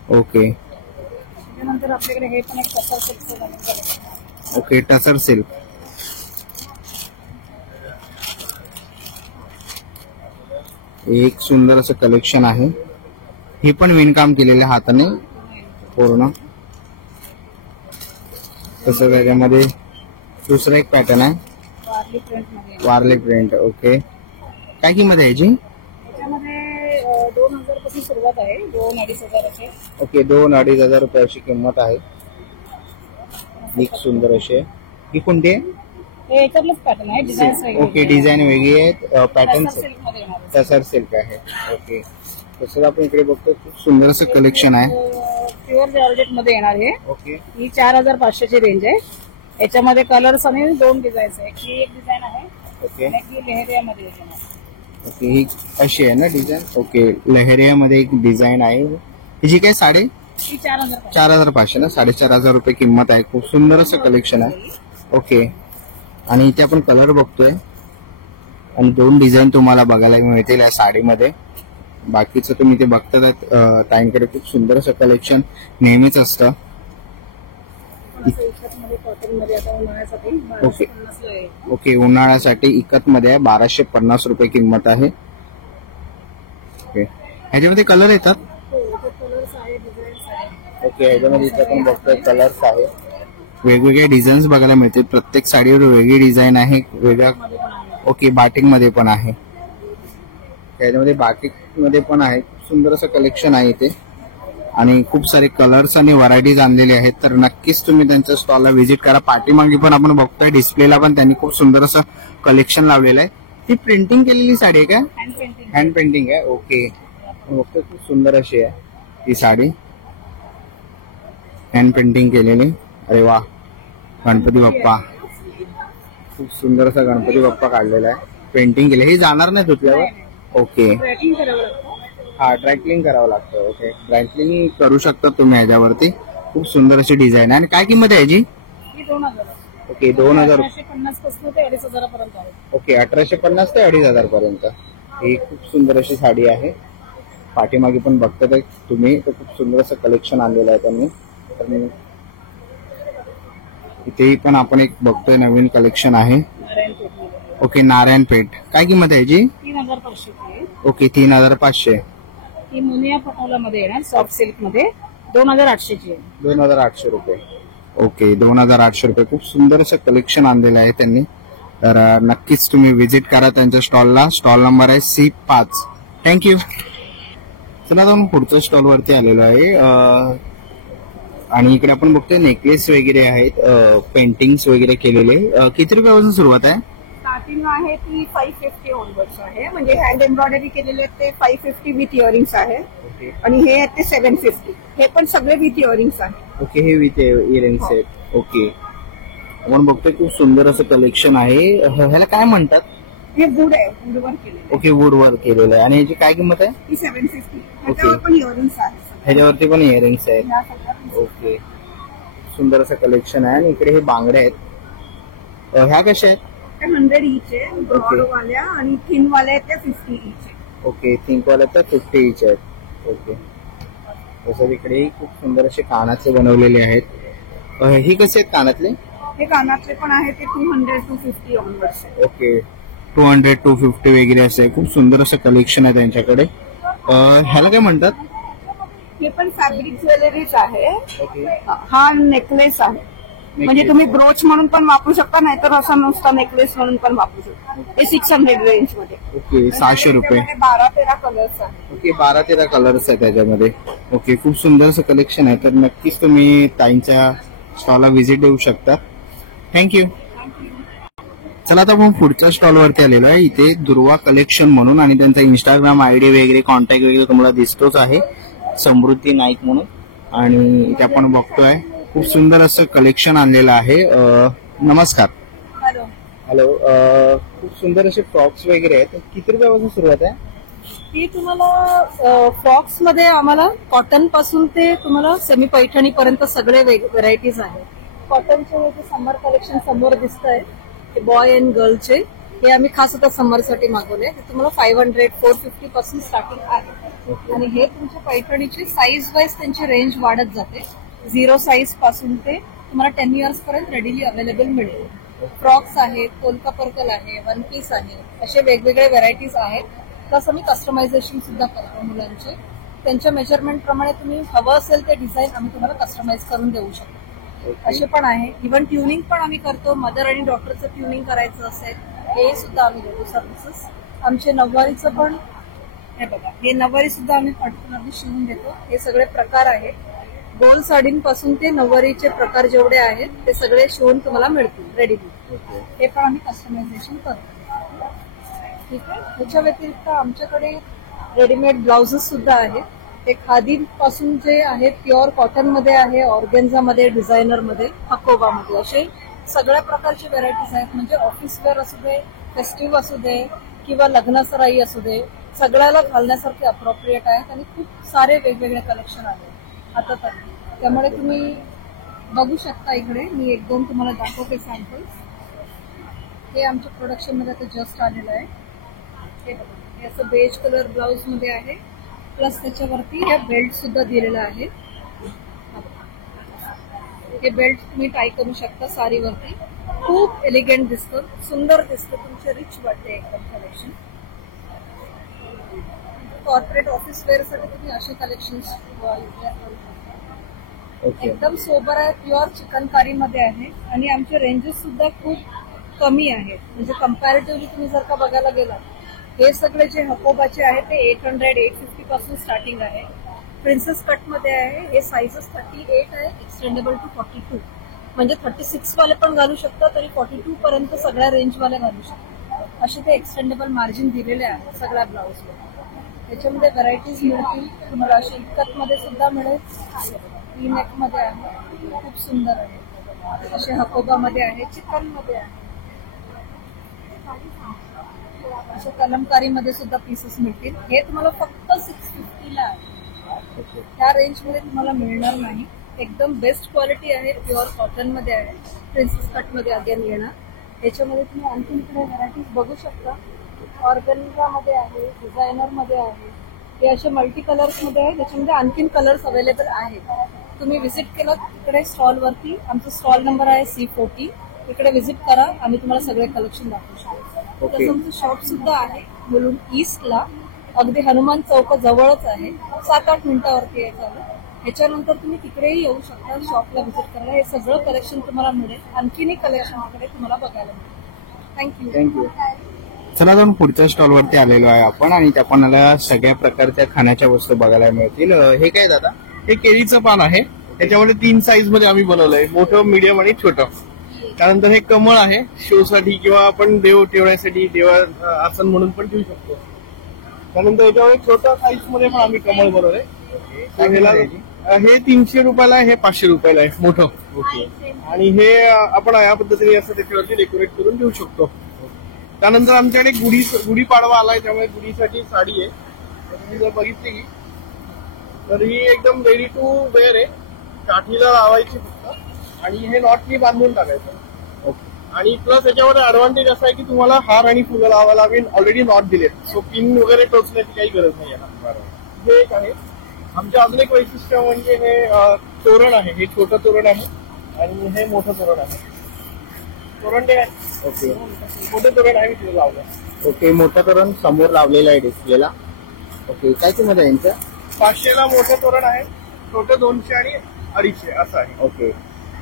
ओके, त्यानंतर आपल्याकडे हे पण एक टसर सिल्क. ओके, टसर सिल्क. एक सुंदर असं कलेक्शन आहे. हे पण विणकाम केलेलं हाताने पूर्ण. तसं त्याच्यामध्ये दुसरा एक पॅटर्न आहे, वारली प्रिंट. ओके, काय किंमत आहे याची? त्याच्यामध्ये 2000 पासून सुरुवात आहे, 2-2.5 असे. ओके, 2-2.5 रुपयाची किंमत आहे. एक सुंदर असे. ही कोणती आहे? हे याच्यातलंच पॅटर्न आहे, डिझाईन. ओके, डिझाईन वेगळी आहे. पॅटर्न सिल्क मध्ये येणार. टसर सिल्क आहे. ओके, तसं आपण इकडे बघतो खूप सुंदर असं कलेक्शन आहे. प्युअर जॉर्जेट मध्ये येणार हे. ओके, ही 4500 ची रेंज आहे. याच्यामध्ये कलर्स आणि 2 डिझाईन्स आहे. ही एक डिझाईन आहे. ओके, आणि ही लेहरियामध्ये येणार. ओके, ही अशी आहे ना डिझाईन. ओके, लहेरियामध्ये एक डिझाईन आहे. हिची काय साडी? ही 4500. 4500 ना, 4500 रुपये किंमत आहे. खूप सुंदर असं कलेक्शन आहे. ओके, आणि इथे आपण कलर बघतोय आणि 2 डिझाईन तुम्हाला बघायला मिळतील या साडीमध्ये. बाकीचं तुम्ही ते बघतात ताईंकडे खूप सुंदर असं कलेक्शन नेहमीच असतं. ओके, ओके, उन्हाळ्यासाठी इकत मध्ये 1250 रुपये किंमत आहे. ओके, ह्याच्यामध्ये कलर येतात. ओके, ह्याच्यामध्ये इथे आपण बघतोय कलर्स आहे. वेगवेगळे डिझाईन्स बघायला मिळतील. प्रत्येक साडीवर वेगळी डिझाईन आहे, वेगळ्या. ओके, बाटिक मध्ये पण आहे. त्याच्यामध्ये बाटिक मध्ये पण आहे. सुंदर असं कलेक्शन आहे इथे आणि खूप सारे कलर्स आणि व्हरायटीज आणलेले आहेत. तर नक्कीच तुम्ही त्यांच्या स्टॉलला व्हिजिट करा. पाठीमागे पण आपण बघतोय डिस्प्लेला पण त्यांनी खूप सुंदर असं कलेक्शन लावलेलं आहे. ही प्रिंटिंग केलेली साडी आहे का? हँड पेंटिंग आहे. ओके, बघतोय खूप सुंदर अशी आहे ती साडी, हँड पेंटिंग केलेली. अरे वा, गणपती बाप्पा, खूप सुंदर असा गणपती बाप्पा काढलेला आहे, पेंटिंग केलं. हे जाणार नाही धुतल्यावर? ओके, हा ड्रायक्लिंग करावं लागतं. ओके, ड्रायक्लिंग करू शकता तुम्ही ह्याच्यावरती. खूप सुंदर अशी डिझाईन आहे. आणि काय किंमत आहे याची? 2000. ओके, 2000. 1850 पासून ते 2500 पर्यंत आहे. ओके, 1850 ते 2500 पर्यंत. ही खूप सुंदर अशी साडी आहे. पाठीमागे पण बघतात तुम्ही, तर खूप सुंदर असं कलेक्शन आणलेलं आहे त्यांनी. तर इथेही पण आपण एक बघतोय नवीन कलेक्शन आहे. ओके, नारायणपेठ. काय किंमत आहे याची? 3500. ओके, 3500. ही मुनिया पटोला मध्ये येणार सॉफ्ट सिल्क मध्ये 2800 ची आहे. 2800 रुपये. ओके, 2800 रुपये. खूप सुंदर असं कलेक्शन आणलेलं आहे त्यांनी. तर नक्कीच तुम्ही व्हिजिट करा त्यांच्या स्टॉलला. स्टॉल नंबर आहे C5. थँक्यू. चला आता पुढच्या स्टॉल वरती आलेलो आहे. आणि इकडे आपण बघतोय नेकलेस वगैरे आहेत, पेंटिंग्स वगैरे केलेले. किती रुपयापासून सुरुवात आहे? स्टार्टिंग आहे ती 550 ऑनवर्ड्स आहे. म्हणजे हँड एम्ब्रॉयडरी केलेले आहेत ते 550 विथ इयरिंग्स आहे. आणि हे आहेत ते 750. हे पण सगळे विथ इयरिंग्स आहे. ओके, हे विथ इयरिंग्स आहेत. ओके, आपण बघतोय खूप सुंदर असं कलेक्शन आहे. ह्याला काय म्हणतात? हे वूड आहे, वूडवर केलेलं. ओके, वूडवर केलेलं आहे. आणि ह्याची काय किंमत आहे? ती 750. ह्याच्यावर पण इयरिंग्स आहे. ह्याच्यावरती पण इयरिंग्स आहेत. ओके, सुंदर असं कलेक्शन आहे. आणि इकडे हे बांगड्या आहेत. ह्या कशा आहेत? 100 इच आहे. ब्रॉड वाल्या आणि थिन वाल्या आहेत त्या 50 इच आहे. ओके, थिन वाल्या त्या 50 इच आहेत. ओके, तसंच इकडे खूप सुंदर असे कानाचे बनवलेले आहेत. ही कसे आहेत कानातले? हे कानातले पण आहे ते 200 to 50 ऑनवर्ड्स आहे. ओके, 200 to 50 वगैरे असं आहे. खूप सुंदर असं कलेक्शन आहे त्यांच्याकडे. ह्याला काय म्हणतात? हे पण फॅब्रिक ज्वेलरीज आहे. हा नेकलेस आहे. म्हणजे तुम्ही ब्रोच म्हणून पण वापरू शकता, नाहीतर असा नुसता नेकलेस म्हणून पण वापरू शकता. हे 600 रेंज मध्ये. ओके, 600 रुपये. 12-13 कलर्स आहे. ओके, 12-13 कलर्स आहेत त्याच्यामध्ये. ओके, खूप सुंदर असं कलेक्शन आहे. तर नक्कीच तुम्ही ताईंच्या स्टॉलला व्हिजिट देऊ शकता. थँक्यू. चला आता आपण पुढच्या स्टॉल वरती आलेलो आहे. इथे दुर्वा कलेक्शन म्हणून, आणि त्यांचा इंस्टाग्राम आयडी वगैरे कॉन्टॅक्ट वगैरे तुम्हाला दिसतोच आहे, समृद्धी नाईक म्हणून. आणि इथे आपण बघतोय खूप सुंदर असं कलेक्शन आणलेलं आहे. नमस्कार. हॅलो. खूप सुंदर असे फ्रॉक्स वगैरे आहेत. किती रुपयापासून सुरुवात आहे? ही तुम्हाला फ्रॉक्स मध्ये आम्हाला कॉटन पासून ते तुम्हाला सेमी पैठणी पर्यंत सगळे व्हरायटीज आहेत. कॉटनचे हे समर कलेक्शन समोर दिसत आहे, ते बॉय अँड गर्लचे. हे आम्ही खास आता समर साठी मागवले. ते तुम्हाला 500, 450 पासून स्टार्टिंग आहे. आणि हे तुमच्या पैठणीचे साईज वाईज त्यांची रेंज वाढत जाते. 0 साईज पासून ते तुम्हाला 10 इयर्स पर्यंत रेडीली अवेलेबल मिळेल. फ्रॉक्स आहेत, कोलका पर्कल आहे, वन पीस आहे, असे वेगवेगळे व्हरायटीज आहेत. प्लस आम्ही कस्टमायझेशन सुद्धा करतो मुलांचे. त्यांच्या मेजरमेंट प्रमाणे तुम्ही हवं असेल ते डिझाईन आम्ही तुम्हाला कस्टमाइज करून देऊ शकतो. असे पण आहे. इव्हन ट्युनिंग पण आम्ही करतो. मदर आणि डॉटरचं ट्युनिंग करायचं असेल हे सुद्धा आम्ही देतो सर्व्हिसेस. आमचे नऊवारीचं पण हे बघा, हे नऊवारी सुद्धा आम्ही पाठवून शिवून देतो. हे सगळे प्रकार आहेत. गोल साडींपासून ते नऊवारीचे प्रकार जेवढे आहेत ते सगळे शिवून तुम्हाला मिळतील रेडी. हे पण आम्ही कस्टमायझेशन करतो. ठीक आहे. त्याच्या व्यतिरिक्त आमच्याकडे रेडीमेड ब्लाउजेस सुद्धा आहेत. ते खादी पासून जे आहेत प्युअर कॉटन मध्ये आहे, ऑर्गेन्झा मध्ये, डिझायनर मध्ये, हकोबा मध्ये, असे सगळ्या प्रकारचे व्हरायटीज आहेत. म्हणजे ऑफिस वेअर असू दे, फेस्टिव्ह असू दे किंवा लग्नासराई असू दे, सगळ्याला घालण्यासारखे अप्रोप्रिएट आहेत. आणि खूप सारे वेगवेगळे कलेक्शन आहेत आता तरी. त्यामुळे तुम्ही बघू शकता. इकडे मी 1-2 तुम्हाला दाखवते सॅम्पल्स. हे आमच्या प्रोडक्शन मध्ये आता जस्ट आलेलं आहे. हे बघा, हे असं बेज कलर ब्लाउज मध्ये आहे. प्लस त्याच्यावरती हे बेल्ट सुद्धा दिलेला आहे. हे बेल्ट तुम्ही टाय करू शकता साडीवरती. खूप एलिगंट दिसतं, सुंदर दिसतं, तुमचे रिच वाटते एकदम कलेक्शन. कॉर्पोरेट ऑफिस वेअर साठी तुम्ही असे कलेक्शन एकदम सोबर आहे. प्युअर चिकनकारी मध्ये आहे. आणि आमचे रेंजेस सुद्धा खूप कमी आहेत. म्हणजे कम्पॅरेटिव्हली तुम्ही जर का बघायला गेलात, हे सगळे जे हकोबाचे आहेत ते 800, 850 पासून स्टार्टिंग आहे. प्रिन्सेस कट मध्ये आहे. हे साईजेस 38 आहे, एक्सटेंडेबल टू 42. म्हणजे 36 वाले पण घालू शकतात आणि 42 पर्यंत सगळ्या रेंजवाले घालू शकतात. असे ते एक्सटेंडेबल मार्जिन दिलेले आहे सगळ्या ब्लाउजवर. त्याच्यामध्ये व्हरायटीज मिळतील तुम्हाला. असे इकत मध्ये सुद्धा मिळेल. नेक मध्ये आहे, खूप सुंदर आहे. असे हकोबामध्ये आहे, चिकनमध्ये आहे, अशा कलमकारीमध्ये सुद्धा पीसेस मिळतील. हे तुम्हाला फक्त 650 ला आहे. त्या रेंजमध्ये तुम्हाला मिळणार नाही. एकदम बेस्ट क्वालिटी आहे, प्युअर कॉटन मध्ये आहे, प्रिन्सेस कट मध्ये अगेन येणार. याच्यामध्ये तुम्ही आणखी इकडे व्हरायटीज बघू शकता. ऑर्गन्झा मध्ये आहे, डिझायनर मध्ये आहे, हे असे मल्टी कलर्स मध्ये आहे. त्याच्यामध्ये आणखीन कलर्स अवेलेबल आहेत. तुम्ही व्हिजिट केलं तिकडे स्टॉलवरती, आमचा स्टॉल नंबर आहे C40. इकडे व्हिजिट करा, आम्ही तुम्हाला सगळे कलेक्शन दाखवू शकतो. तसं आमचं शॉप सुद्धा आहे मुलुंड ईस्टला, अगदी हनुमान चौक जवळच आहे. 7-8 मिनिटावरती आहे चालू. ह्याच्यानंतर तुम्ही तिकडेही येऊ शकता, शॉपला व्हिजिट करायला. हे सगळं कलेक्शन तुम्हाला मिळेल. आणखीनही कलेक्शन वगैरे तुम्हाला बघायला मिळेल. थँक्यू. चला जाऊन पुढच्या स्टॉल वरती आलेलो आहे आपण आणि त्या पानाला सगळ्या प्रकारच्या खाण्याच्या वस्तू बघायला मिळतील. हे काय दादा? हे केळीचं पान आहे. त्याच्यामध्ये 3 साईज मध्ये आम्ही बनवलंय, मोठं, मीडियम आणि छोटं. त्यानंतर हे कमळ आहे, शो साठी किंवा आपण देव ठेवण्यासाठी देवा आसन म्हणून पण ठेवू शकतो. त्यानंतर याच्यामध्ये छोट्या साईज मध्ये पण आम्ही कमळ बनवलंय. हे 300 रुपयाला आहे, हे 500 रुपयाला आहे मोठं. आणि हे आपण या पद्धतीने असं त्याच्यावरती डेकोरेट करून देऊ शकतो. त्यानंतर आमच्याकडे गुढीपाडवा आलाय, त्यामुळे गुढीसाठी साडी आहे. तुम्ही जर बघितली की तर ही एकदम रेडी टू वेअर आहे. काठीला लावायची फक्त आणि हे नॉटनी बांधून टाकायचं. आणि प्लस याच्यामध्ये ऍडव्हान्टेज असा आहे की तुम्हाला हार आणि फुलं लावायला आम्ही ऑलरेडी नॉट दिलेत, सो पिन वगैरे टोचण्याची काही गरज नाही आहे. हे एक आहे. आमचं अजून एक वैशिष्ट्य म्हणजे हे तोरण आहे. हे छोटं तोरण आहे आणि हे मोठं तोरण आहे. तोरण ते आहे. ओके, मोठं तोरण आहे, मी तिथे लावलं. ओके, मोठं तोरण समोर लावलेलं आहे डिस्प्लेला. ओके, काय किंमत आहे यांचं? 500ला मोठं तोरण आहे, छोटं 200 आणि 250 असं आहे. ओके,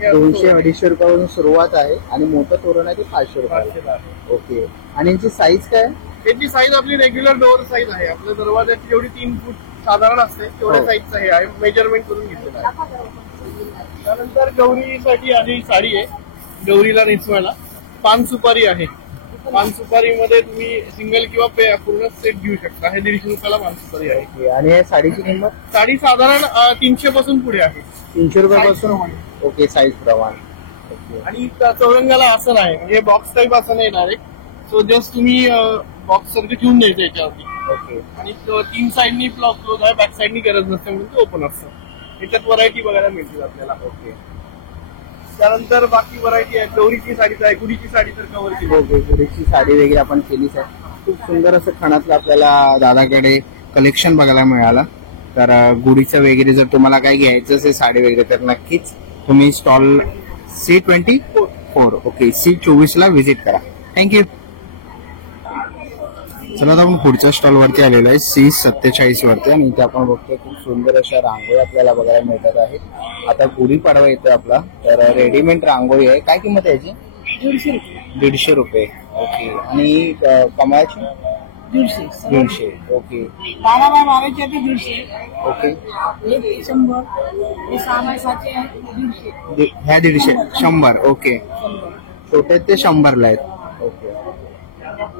200-250 रुपयापासून सुरुवात आहे आणि मोठं तोरण आहे ते 500 रुपयाला. ओके, आणि यांची साईज काय? याची साईज आपली रेग्युलर डोअर साईज आहे. आपल्या दरवाजाची जेवढी 3 फूट साधारण असते तेवढ्या साईजचं हे आहे, मेजरमेंट करून घेतलेलं आहे. त्यानंतर गौरीसाठी आधी साडी आहे, गौरीला नेसवायला. पान सुपारी आहे. पान सुपारीमध्ये तुम्ही सिंगल किंवा पूर्ण सेट घेऊ शकता. हे 150 रुपयाला पान सुपारी आहे. आणि या साडीची किंमत? साडी साधारण 300 पासून पुढे आहे. 300 रुपयापासून. ओके, साईज प्रमाणे. आणि चौरंगाला आसन आहे, म्हणजे बॉक्स टाईप आसन आहे डायरेक्ट. सो जस्ट तुम्ही बॉक्स सारखं ठेवून द्यायचं याच्यावरती. ओके, आणि 3 साईडनी क्लोज आहे, बॅक साईडनी गरज नसते म्हणून ते ओपन असतं. याच्यात व्हरायटी बघायला मिळतील आपल्याला. ओके, त्यानंतर बाकी व्हरायटी आहे. गौरीची साडीच आहे, गुढीची साडी तर कव्हर केली. ओके, गुढीची साडी वगैरे आपण केलीच आहे. खूप सुंदर असं खणातलं आपल्याला दादाकडे कलेक्शन बघायला मिळालं. तर गुढीचं वगैरे जर तुम्हाला काही घ्यायचं असेल साडी वगैरे तर नक्कीच तुम्ही स्टॉल C24 ओके C24 ला व्हिजिट करा. थँक्यू. चला आता आपण पुढच्या स्टॉल वरती आलेलो आहे C47 वरती आणि इथे आपण बघतोय खूप सुंदर अशा रांगोळी आपल्याला बघायला मिळतात आहेत. आता गुढीपाडवा येतोय आपला, तर रेडीमेड रांगोळी आहे. काय किंमत आहे याची? 150 रुपये. ओके, आणि कमळाची 150. ओके, 12x12 चे 150. ओके, 100. हे 6x7 आहे, ह्या 150. 100. ओके, छोटे ते 100 ला आहेत. ओके,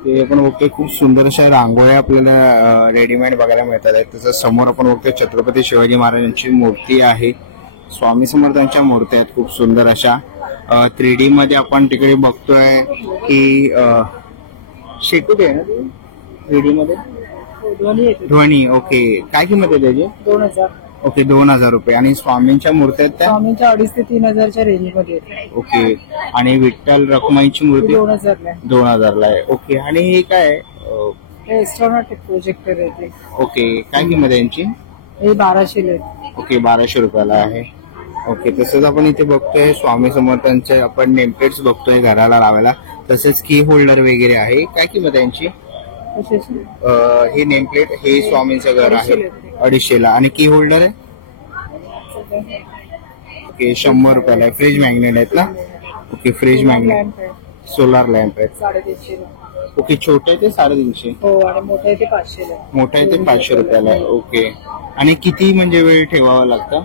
ते आपण बघतोय खूप सुंदर अशा रांगोळ्या आपल्याला रेडीमेड बघायला मिळतात आहेत. तसं समोर आपण बघतोय छत्रपती शिवाजी महाराजांची मूर्ती आहे, स्वामी समर्थांच्या मूर्त्या आहेत खूप सुंदर अशा. 3D मध्ये आपण तिकडे बघतोय की शेकूट आहे ना 3D मध्ये ध्वनी. ओके, काय किंमत आहे त्याची? 2000. ओके, 2000 रुपये. आणि स्वामींच्या मूर्त्या आहेत त्या? स्वामींच्या 2,500 ते 3,000च्या रेंजमध्ये. ओके, आणि विठ्ठल रखुमाईची मूर्ती 2000 ला आहे. ओके, आणि हे काय? एस्ट्रॉनॉटिक प्रोजेक्टर आहे ते. ओके, काय किंमत आहे यांची? हे 1200 आहे. ओके, 1200 रुपयाला आहे. ओके, तसंच आपण इथे बघतोय स्वामी समर्थांचे आपण नेमप्लेट्स बघतोय घराला लावायला. तसेच की होल्डर वगैरे आहे. काय किंमत आहे यांची? हे नेमप्लेट हे स्वामींचं घर आहे 250 ला. आणि की होल्डर आहे? ओके, 100 रुपयाला आहे. फ्रीज मॅग्नेट आहेत ना? Okay, fridge magnet. Solar lamp आहे 350. ओके, छोटे आहे ते 350. हो, आणि मोठे ते 500. मोठे आहे ते 500 रुपयाला आहे. ओके, आणि किती म्हणजे वेळ ठेवावं लागतं?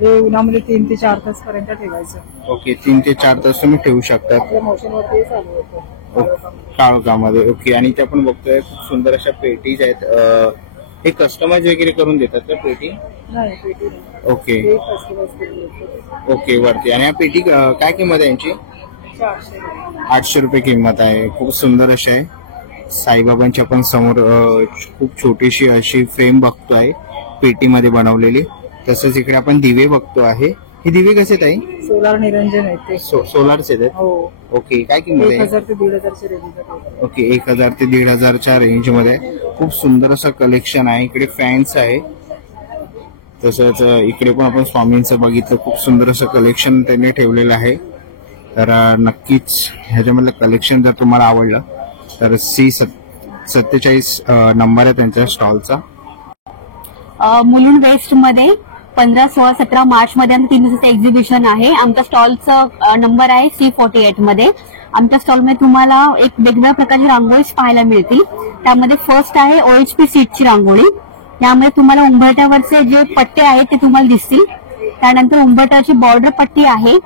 हे उन्हामध्ये 3 ते 4 तास पर्यंत ठेवायचं. ओके, 3 ते 4 तास तुम्ही ठेवू शकता आपल्या मोशनवरती चालू होतं काळोखामध्ये. ओके, आणि ते आपण बघतोय खूप सुंदर अशा पेटीज आहेत. हे कस्टमाइज वगैरे करून देतात का पेटी? नाही पेटी नाही. ओके हे कस्टमाइज केलेलं ओके वरती. आणि या पेटी काय किंमत आहे यांची? 800 रुपये किंमत आहे. खूप सुंदर अशी आहे. साईबाबांच्या पण समोर खूप छोटीशी अशी फ्रेम बघतोय पेटीमध्ये बनवलेली. तसंच इकडे आपण दिवे बघतो आहे. हे दिवे कसे ताई? सोलार निरंजन आहे ते. सोलारचे आहेत. हो. ओके काय किंमत आहे? 1000 ते 1500 रेंज. ओके 1000 ते 1500च्या रेंज मध्ये खूप सुंदर असं कलेक्शन आहे. इकडे फॅन्स आहे. तसंच इकडे पण आपण स्वामींचं बघितलं. खूप सुंदर असं कलेक्शन त्यांनी ठेवलेलं आहे. तर नक्कीच ह्याच्यामधलं कलेक्शन जर तुम्हाला आवडलं तर C47 नंबर आहे त्यांच्या स्टॉलचा. मुलुंड वेस्ट मध्ये 15, 16, 17 मार्च मध्ये 3 दिवसाचं एक्झिबिशन आहे. आमच्या स्टॉलचा नंबर आहे C48 मध्ये. आमच्या स्टॉलमध्ये तुम्हाला एक वेगवेगळ्या प्रकारची रांगोळी पाहायला मिळतील. त्यामध्ये फर्स्ट आहे OHP सीटची रांगोळी. यामध्ये तुम्हाला उंबरठ्यावरचे जे पट्टे आहेत ते तुम्हाला दिसतील. त्यानंतर उंबरठ्याची बॉर्डर पट्टी आहे,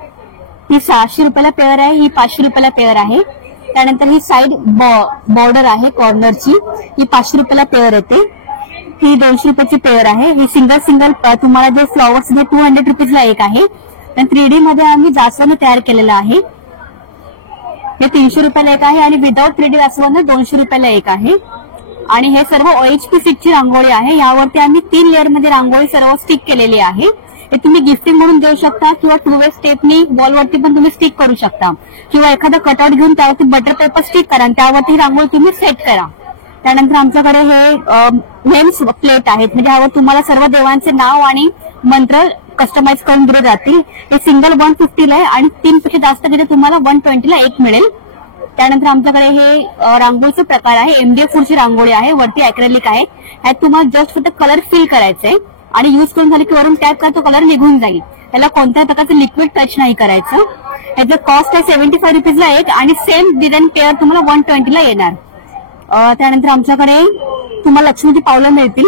ही 600 रुपयाला पेअर आहे, ही 500 रुपयाला पेअर आहे. त्यानंतर ही साईड बॉर्डर आहे कॉर्नरची, ही 500 रुपयाला पेअर येते. ही 200 रुपयाची पेअर आहे. ही सिंगल तुम्हाला जे फ्लॉवर्स 200 रुपीजला एक आहे. 3D मध्ये आम्ही जास्वंद तयार केलेलं आहे, हे 300 रुपयाला एक आहे. आणि विदाऊट 3D जास्वंद 200 रुपयाला एक आहे. आणि हे सर्व OHP सीटची रांगोळी आहे. यावरती आम्ही 3 लेअर मध्ये रांगोळी सर्व स्टिक केलेली आहे. हे तुम्ही गिफ्टिंग म्हणून देऊ शकता किंवा 2 वे स्टेपनी वॉलवरती पण तुम्ही स्टिक करू शकता, किंवा एखादा कटआउट घेऊन त्यावरती बटर पेपर स्टिक करा आणि त्यावरती रांगोळी तुम्ही सेट करा. त्यानंतर आमच्याकडे हे नेम्स प्लेट आहेत, म्हणजे यावर तुम्हाला सर्व देवांचे नाव आणि मंत्र कस्टमाइज करून दिले जातील. हे सिंगल 150ला आहे आणि 3 पेक्षा जास्त तिथे तुम्हाला 120ला एक मिळेल. त्यानंतर आमच्याकडे हे रांगोळीचे प्रकार आहे. MDF फूडची रांगोळी आहे, वरती अॅक्रेलिक आहे. ह्यात तुम्हाला जस्ट फक्त कलर फिल करायचंय आणि युज करून झाले की वरून टॅप करा तो कलर निघून जाईल. त्याला कोणत्याही प्रकारचं लिक्विड टच नाही करायचं. याचं कॉस्ट आहे 75 रुपीजला एक आणि सेम डिझाईन पेअर तुम्हाला 120ला येणार. त्यानंतर आमच्याकडे तुम्हाला लक्ष्मीची पावलं मिळतील,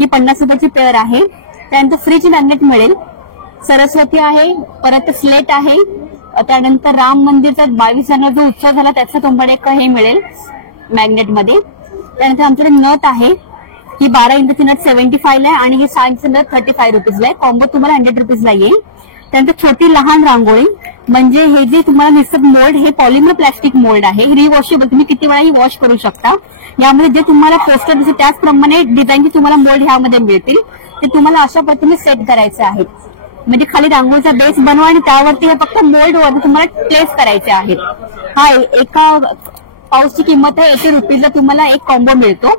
ही 50 रुपयाची पेअर आहे. त्यानंतर फ्रीज मॅग्नेट मिळेल, सरस्वती आहे, परत स्लेट आहे. त्यानंतर राम मंदिरचा 22 जानेवारी जो उत्सव झाला त्याचा तुम्हाला एक हे मिळेल मॅग्नेटमध्ये. त्यानंतर आमच्याकडे नथ आहे, ही 12 इंचची नथ 75ला आहे आणि ही 6 इंच नथ 35 रुपीजला आहे. कॉम्बो तुम्हाला 100 रुपीजला येईल. त्यानंतर छोटी लहान रांगोळी, म्हणजे हे जे तुम्हाला दिसत मोल्ड हे पॉलिमर प्लास्टिक मोल्ड आहे, रिवॉशेबल, तुम्ही किती वेळाही वॉश करू शकता. यामध्ये जे तुम्हाला पोस्टर दिसते त्याचप्रमाणे डिझाईनचे तुम्हाला मोल्ड ह्यामध्ये मिळतील. ते तुम्हाला अशा पद्धतीने सेट करायचे आहेत, म्हणजे खाली रांगोळीचा बेस बनवा आणि त्यावरती हे फक्त मोल्ड वरती तुम्हाला प्लेस करायचे आहेत. हा एका पाऊसची किंमत आहे 80 रुपीजला तुम्हाला एक कॉम्बो मिळतो.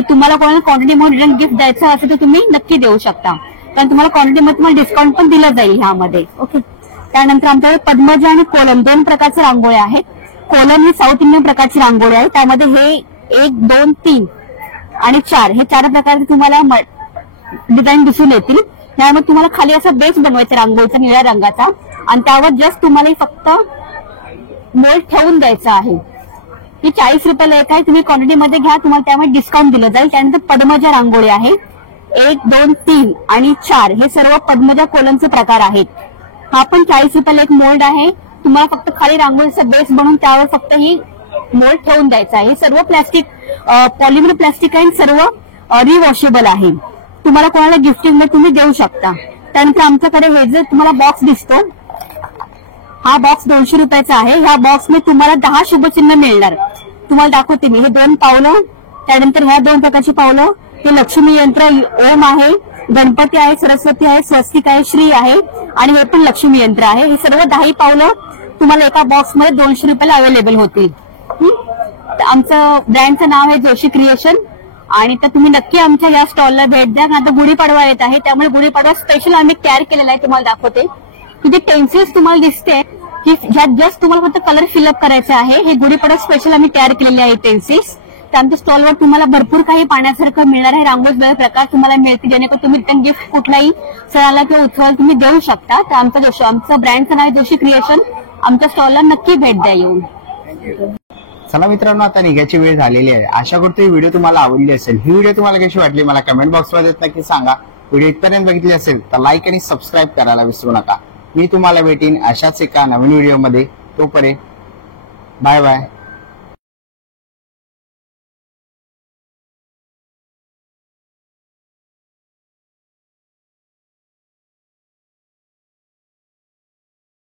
तुम्हाला कोणाला क्वांटिटी म्हणून गिफ्ट द्यायचं असेल तर तुम्ही नक्की देऊ शकता, कारण तुम्हाला क्वांटिटीमध्ये तुम्हाला डिस्काउंट पण दिलं जाईल ह्यामध्ये. ओके. त्यानंतर आमच्याकडे पद्मजा आणि कोलम 2 प्रकारच्या रांगोळ्या आहेत. कोलम ही साऊथ इंडियन प्रकारची रांगोळी आहे. त्यामध्ये हे 1, 2, 3 आणि 4 हे 4 प्रकारचे तुम्हाला डिझाईन दिसून येतील. त्यामध्ये तुम्हाला खाली असा बेस बनवायचा रांगोळीचा निळ्या रंगाचा आणि त्यावर जस्ट तुम्हाला फक्त मोल्ड ठेवून द्यायचं आहे. ही 40 रुपयाला एक आहे. तुम्ही क्वांटिटीमध्ये घ्या, तुम्हाला त्यामध्ये डिस्काउंट दिलं जाईल. त्यानंतर पद्मजा रांगोळी आहे, 1, 2, 3 आणि 4 हे सर्व पद्मजा कोलमचे प्रकार आहेत. हा पण 40 रुपयाला एक मोल्ड आहे. तुम्हाला फक्त खाली रांगोळीचा बेस बनवून त्यावर फक्त ही मोल्ड ठेवून द्यायचा आहे. हे सर्व प्लास्टिक पॉलिमर प्लास्टिक आहे, सर्व रिवॉशेबल आहे. तुम्हाला कोणाला गिफ्टिंग मध्ये तुम्ही देऊ शकता. त्यानंतर आमच्याकडे हे जे तुम्हाला बॉक्स दिसतो, हा बॉक्स 200 रुपयाचा आहे. ह्या बॉक्समध्ये तुम्हाला 10 शुभचिन्ह मिळणार. तुम्हाला दाखवते मी. हे 2 पावलं, त्यानंतर ह्या 2 प्रकारची पावलं, हे लक्ष्मी यंत्र ओम आहे, गणपती आहे, सरस्वती आहे, स्वस्तिक आहे, श्री आहे आणि हे पण लक्ष्मी यंत्र आहे. हे सर्व 10 पावलं तुम्हाला एका बॉक्समध्ये 200 रुपयाला अवेलेबल होतील. आमचं ब्रँडचं नाव आहे जोशी क्रिएशन आणि तर तुम्ही नक्की आमच्या या स्टॉलला भेट द्या. आता गुढीपाडवा येत आहे, त्यामुळे गुढीपाडवा स्पेशल आम्ही तयार केलेला आहे. तुम्हाला दाखवते की जे पेन्सिल्स तुम्हाला दिसते की ज्यात जस्ट तुम्हाला फक्त कलर फिलअप करायचे आहे. हे गुढीपाडवा स्पेशल आम्ही तयार केलेले आहे पेन्सिल्स. आमच्या स्टॉलवर तुम्हाला भरपूर काही पाहण्यासारखं मिळणार आहे. रांगोळी प्रकार तुम्हाला मिळतील, जेणेकरून तुम्ही रिटर्न गिफ्ट कुठलाही सणाला किंवा उत्सवाला तुम्ही देऊ शकता. तर आमचं ब्रँडचं नाव जोशी क्रिएशन. आमच्या स्टॉलला नक्की भेट द्या येऊन. चला मित्रांनो, आता निघायची वेळ झालेली आहे. आशा करतो ही व्हिडिओ तुम्हाला आवडली असेल. ही व्हिडिओ तुम्हाला कशी वाटली मला कमेंट बॉक्समध्ये नक्की सांगा. व्हिडिओ इथपर्यंत बघितली असेल तर लाईक आणि सबस्क्राईब करायला विसरू नका. मी तुम्हाला भेटीन अशाच एका नवीन व्हिडिओमध्ये. तोपर्यंत बाय बाय.